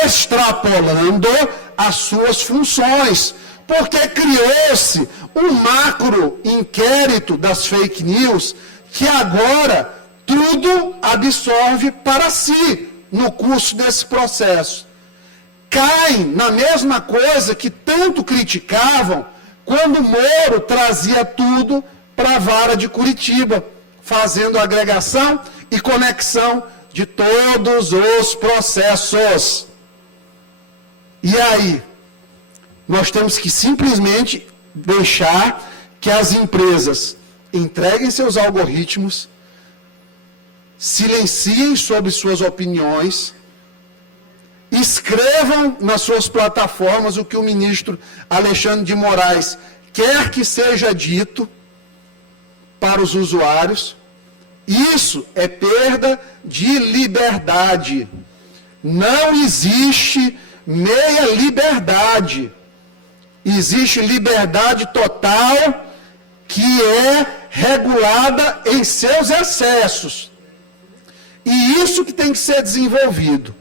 extrapolando as suas funções. Porque criou-se um macro inquérito das fake news que agora tudo absorve para si no curso desse processo. Caem na mesma coisa que tanto criticavam quando Moro trazia tudo para a vara de Curitiba, fazendo agregação e conexão de todos os processos. E aí, nós temos que simplesmente deixar que as empresas entreguem seus algoritmos, silenciem sobre suas opiniões, escrevam nas suas plataformas o que o ministro Alexandre de Moraes quer que seja dito para os usuários. Isso é perda de liberdade. Não existe meia liberdade. Existe liberdade total que é regulada em seus excessos. E isso que tem que ser desenvolvido.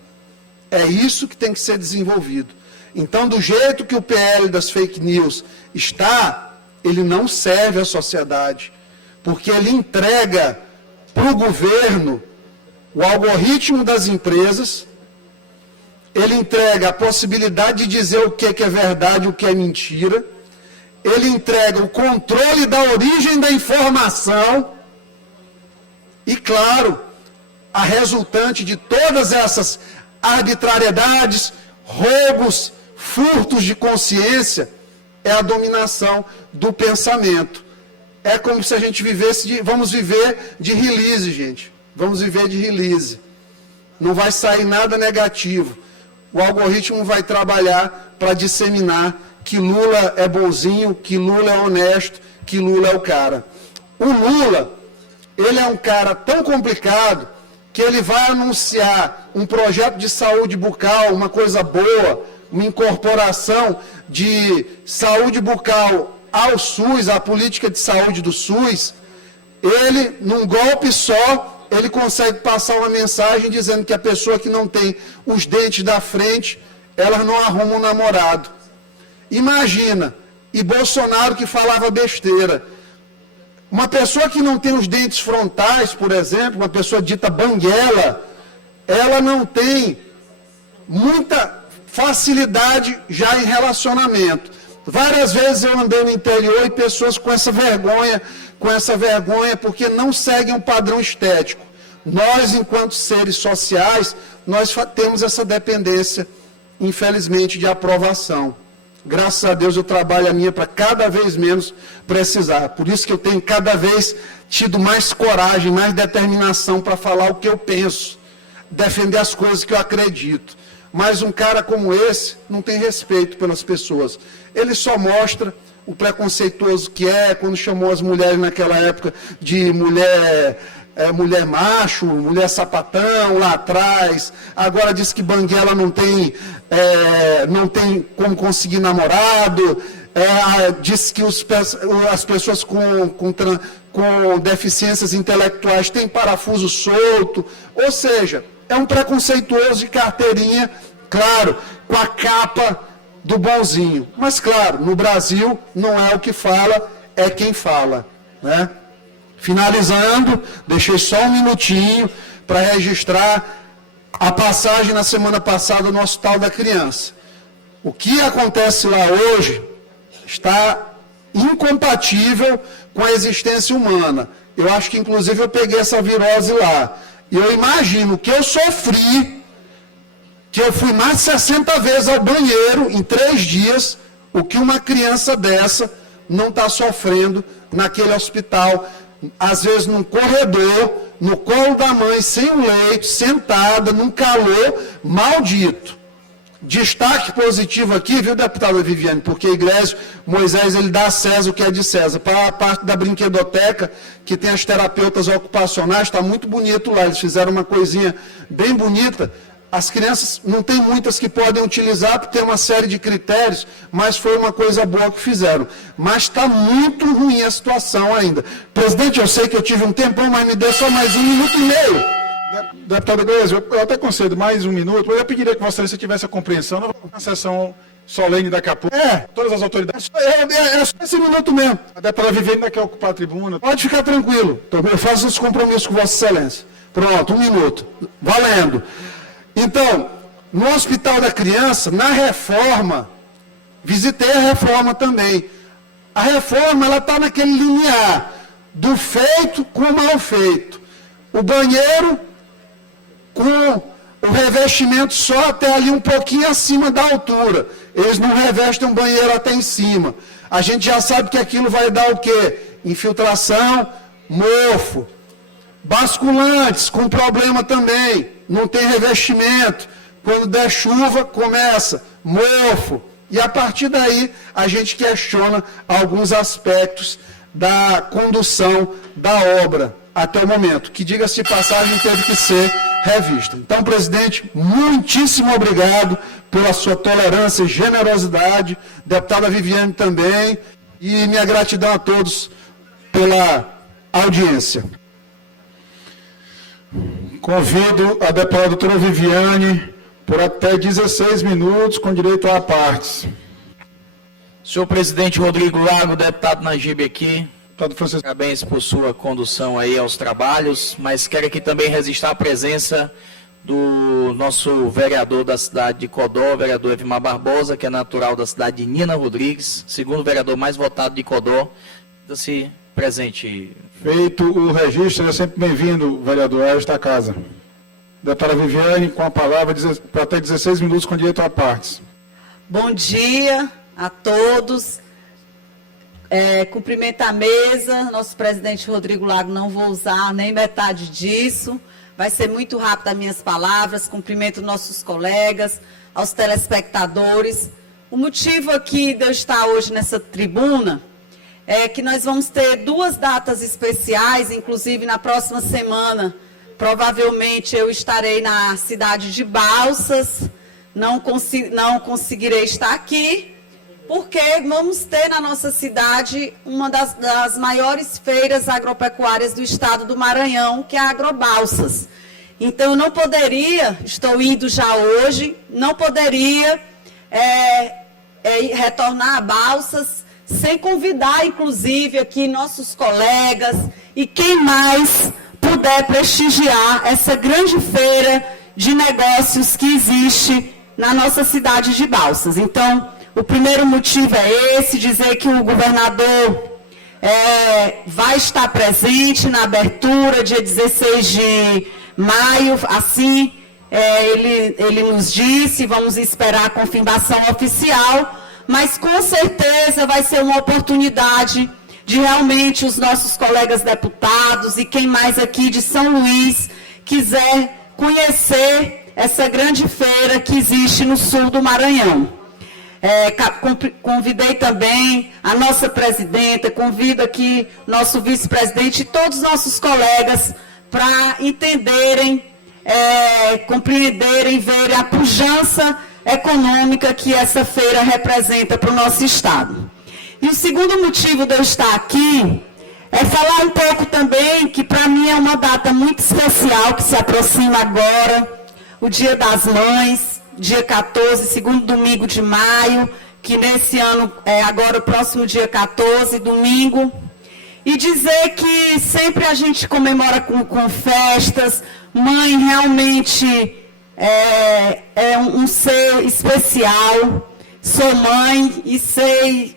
É isso que tem que ser desenvolvido. Então, do jeito que o PL das fake news está, ele não serve à sociedade, porque ele entrega para o governo o algoritmo das empresas, ele entrega a possibilidade de dizer o que é verdade e o que é mentira, ele entrega o controle da origem da informação e, claro, a resultante de todas essas arbitrariedades, roubos, furtos de consciência, é a dominação do pensamento. É como se a gente vivesse vamos viver de release, gente. Vamos viver de release. Não vai sair nada negativo. O algoritmo vai trabalhar para disseminar que Lula é bonzinho, que Lula é honesto, que Lula é o cara. O Lula, ele é um cara tão complicado que ele vai anunciar um projeto de saúde bucal, uma coisa boa, uma incorporação de saúde bucal ao SUS, à política de saúde do SUS, ele, num golpe só, ele consegue passar uma mensagem dizendo que a pessoa que não tem os dentes da frente, ela não arruma um namorado. Imagina, e Bolsonaro que falava besteira. Uma pessoa que não tem os dentes frontais, por exemplo, uma pessoa dita banguela, ela não tem muita facilidade já em relacionamento. Várias vezes eu andei no interior e pessoas com essa vergonha, porque não seguem um padrão estético. Nós, enquanto seres sociais, nós temos essa dependência, infelizmente, de aprovação. Graças a Deus eu trabalho a minha para cada vez menos precisar. Por isso que eu tenho cada vez tido mais coragem, mais determinação para falar o que eu penso, defender as coisas que eu acredito. Mas um cara como esse não tem respeito pelas pessoas. Ele só mostra o preconceituoso que é, quando chamou as mulheres naquela época de mulher macho, mulher sapatão lá atrás. Agora diz que banguela não tem como conseguir namorado. Diz que as pessoas com deficiências intelectuais têm parafuso solto. Ou seja, é um preconceituoso de carteirinha, claro, com a capa do bonzinho. Mas, claro, no Brasil não é o que fala, é quem fala, né? Finalizando, deixei só um minutinho para registrar a passagem na semana passada no Hospital da Criança. O que acontece lá hoje está incompatível com a existência humana. Eu acho que, inclusive, eu peguei essa virose lá. E eu imagino que eu sofri, que eu fui mais de 60 vezes ao banheiro em 3 dias, o que uma criança dessa não está sofrendo naquele hospital, às vezes num corredor, no colo da mãe, sem um leito, sentada, num calor maldito. Destaque positivo aqui, viu, deputada Viviane, porque Iglesias, Moisés, ele dá a César o que é de César. Para a parte da brinquedoteca, que tem as terapeutas ocupacionais, está muito bonito lá, eles fizeram uma coisinha bem bonita. As crianças, não tem muitas que podem utilizar, porque tem uma série de critérios, mas foi uma coisa boa que fizeram. Mas está muito ruim a situação ainda. Presidente, eu sei que eu tive um tempão, mas me dê só mais 1 minuto e meio. Deputado Iglesias, eu até concedo mais 1 minuto, mas eu pediria que Vossa Excelência tivesse a compreensão, não vou na sessão solene daqui a pouco. Todas as autoridades. É só esse minuto mesmo. A deputada Viviane ainda quer ocupar a tribuna. Pode ficar tranquilo. Eu faço os compromissos com Vossa Excelência. Pronto, 1 minuto. Valendo. Então, no Hospital da Criança, na reforma, visitei a reforma também. A reforma, ela está naquele linear do feito com o mal feito. O banheiro com o revestimento só até ali um pouquinho acima da altura. Eles não revestem um banheiro até em cima. A gente já sabe que aquilo vai dar o quê? Infiltração, mofo. Basculantes, com problema também. Não tem revestimento. Quando der chuva, começa mofo. E a partir daí, a gente questiona alguns aspectos da condução da obra até o momento, que, diga-se de passagem, teve que ser revista. Então, presidente, muitíssimo obrigado pela sua tolerância e generosidade, deputada Viviane também, e minha gratidão a todos pela audiência. Convido a deputada doutora Viviane por até 16 minutos, com direito a partes. Senhor presidente Rodrigo Lago, deputado Najib aqui. Deputado Francisco. Parabéns por sua condução aí aos trabalhos, mas quero aqui também registrar a presença do nosso vereador da cidade de Codó, vereador Evimar Barbosa, que é natural da cidade de Nina Rodrigues, segundo vereador mais votado de Codó. Dá-se presente. Feito o registro, é sempre bem-vindo, vereador, a esta casa. Deputada Viviane, com a palavra, para até 16 minutos, com direito a partes. Bom dia a todos. Cumprimento a mesa, nosso presidente Rodrigo Lago, não vou usar nem metade disso, vai ser muito rápido as minhas palavras. Cumprimento nossos colegas, aos telespectadores. O motivo aqui de eu estar hoje nessa tribuna é que nós vamos ter 2 datas especiais, inclusive na próxima semana, provavelmente eu estarei na cidade de Balsas, não conseguirei estar aqui, porque vamos ter na nossa cidade uma das maiores feiras agropecuárias do estado do Maranhão, que é a Agrobalsas. Então, eu não poderia, estou indo já hoje, não poderia retornar a Balsas sem convidar, inclusive, aqui nossos colegas e quem mais puder prestigiar essa grande feira de negócios que existe na nossa cidade de Balsas. Então, o primeiro motivo é esse, dizer que o governador vai estar presente na abertura, dia 16 de maio, assim ele nos disse, vamos esperar a confirmação oficial, mas com certeza vai ser uma oportunidade de realmente os nossos colegas deputados e quem mais aqui de São Luís quiser conhecer essa grande feira que existe no sul do Maranhão. Convidei também a nossa presidenta, convido aqui nosso vice-presidente e todos os nossos colegas para entenderem, compreenderem, verem a pujança econômica que essa feira representa para o nosso estado. E o segundo motivo de eu estar aqui é falar um pouco também que para mim é uma data muito especial que se aproxima agora, o Dia das Mães, dia 14, segundo domingo de maio, que nesse ano é agora o próximo dia 14, domingo. E dizer que sempre a gente comemora com festas, mãe realmente é um ser especial. Sou mãe e sei,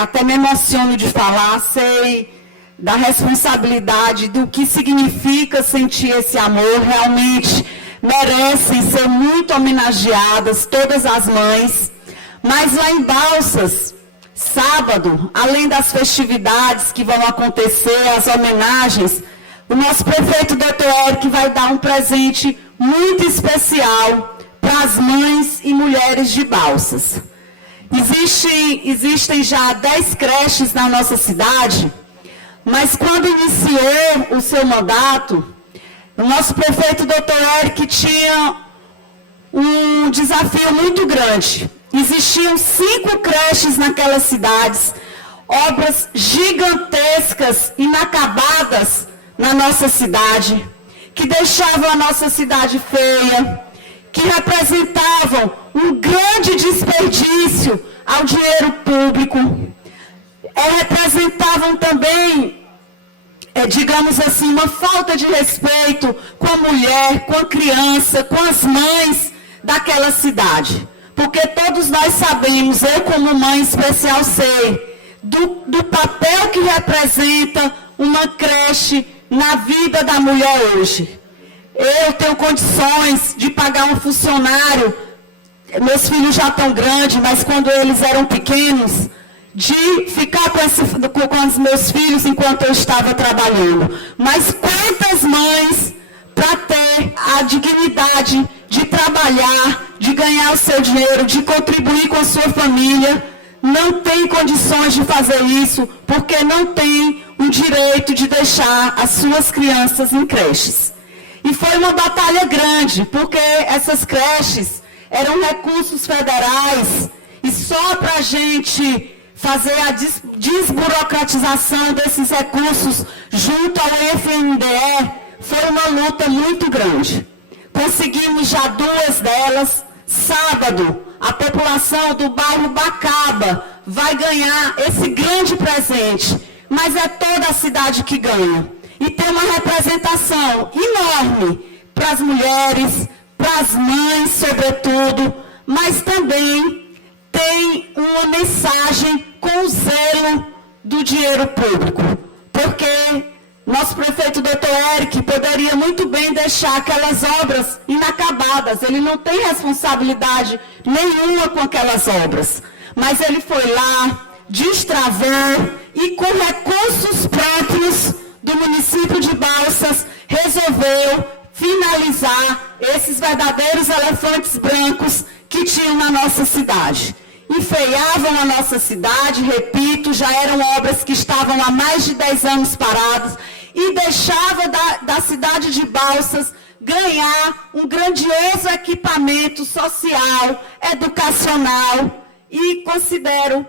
até me emociono de falar, sei da responsabilidade, do que significa sentir esse amor. Realmente merecem ser muito homenageadas, todas as mães. Mas lá em Balsas, sábado, além das festividades que vão acontecer, as homenagens, o nosso prefeito Dr. Eric vai dar um presente muito especial para as mães e mulheres de Balsas. Existem já 10 creches na nossa cidade, mas quando iniciou o seu mandato, o nosso prefeito Dr. Eric tinha um desafio muito grande. Existiam 5 creches naquelas cidades, obras gigantescas, inacabadas na nossa cidade, que deixavam a nossa cidade feia, que representavam um grande desperdício ao dinheiro público, representavam também, digamos assim, uma falta de respeito com a mulher, com a criança, com as mães daquela cidade. Porque todos nós sabemos, eu como mãe especial sei, do papel que representa uma creche na vida da mulher hoje. Eu tenho condições de pagar um funcionário, meus filhos já estão grandes, mas quando eles eram pequenos, de ficar com os meus filhos enquanto eu estava trabalhando. Mas quantas mães, para ter a dignidade de trabalhar, de ganhar o seu dinheiro, de contribuir com a sua família, não tem condições de fazer isso, porque não tem o direito de deixar as suas crianças em creches. E foi uma batalha grande, porque essas creches eram recursos federais, e só para a gente fazer a desburocratização desses recursos junto ao FNDE, foi uma luta muito grande. Conseguimos já 2 delas. Sábado, a população do bairro Bacaba vai ganhar esse grande presente, mas é toda a cidade que ganha. E tem uma representação enorme para as mulheres, para as mães, sobretudo, mas também tem uma mensagem com o zelo do dinheiro público, porque nosso prefeito Dr. Eric poderia muito bem deixar aquelas obras inacabadas, ele não tem responsabilidade nenhuma com aquelas obras, mas ele foi lá, destravou e com recursos próprios do município de Balsas, resolveu finalizar esses verdadeiros elefantes brancos que tinham na nossa cidade. Enfeiavam a nossa cidade, repito, já eram obras que estavam há mais de 10 anos paradas, e deixava da cidade de Balsas ganhar um grandioso equipamento social, educacional, e considero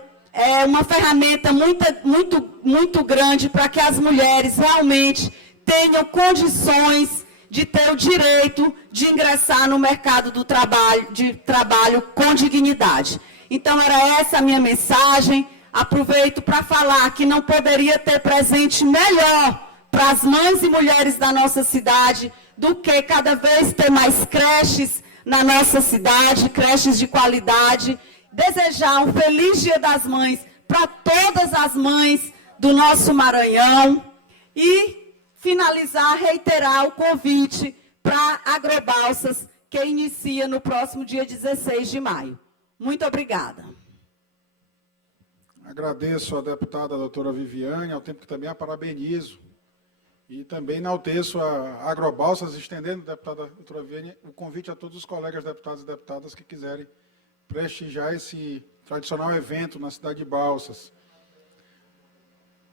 uma ferramenta muito grande para que as mulheres realmente tenham condições de ter o direito de ingressar no mercado do trabalho com dignidade. Então, era essa a minha mensagem. Aproveito para falar que não poderia ter presente melhor para as mães e mulheres da nossa cidade do que cada vez ter mais creches na nossa cidade, creches de qualidade. Desejar um feliz Dia das Mães para todas as mães do nosso Maranhão e finalizar, reiterar o convite para Agrobalsas, que inicia no próximo dia 16 de maio. Muito obrigada. Agradeço à deputada doutora Viviane, ao tempo que também a parabenizo. E também enalteço a Agrobalsas, estendendo, deputada doutora Viviane, o convite a todos os colegas deputados e deputadas que quiserem prestigiar esse tradicional evento na cidade de Balsas.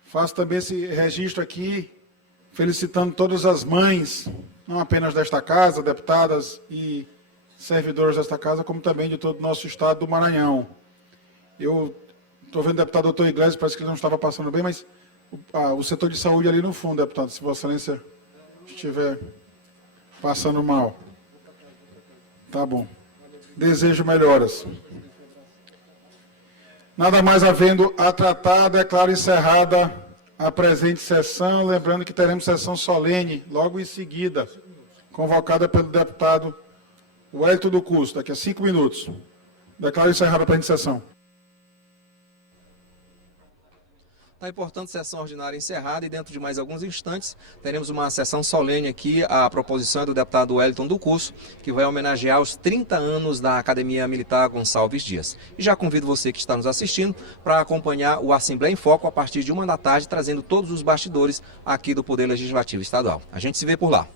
Faço também esse registro aqui, felicitando todas as mães, não apenas desta casa, deputadas e servidores desta casa, como também de todo o nosso estado do Maranhão. Eu estou vendo o deputado doutor Iglesias, parece que ele não estava passando bem, mas o setor de saúde ali no fundo, deputado, se Vossa Excelência estiver passando mal. Tá bom. Desejo melhoras. Nada mais havendo a tratar, declaro encerrada a presente sessão, lembrando que teremos sessão solene logo em seguida, convocada pelo deputado Wellington do Custo, daqui a 5 minutos. Declaro encerrada a presente sessão. A importante sessão ordinária encerrada e dentro de mais alguns instantes teremos uma sessão solene aqui, a proposição do deputado Wellington do Curso, que vai homenagear os 30 anos da Academia Militar Gonçalves Dias. E já convido você que está nos assistindo para acompanhar o Assembleia em Foco a partir de 1 da tarde, trazendo todos os bastidores aqui do Poder Legislativo Estadual. A gente se vê por lá.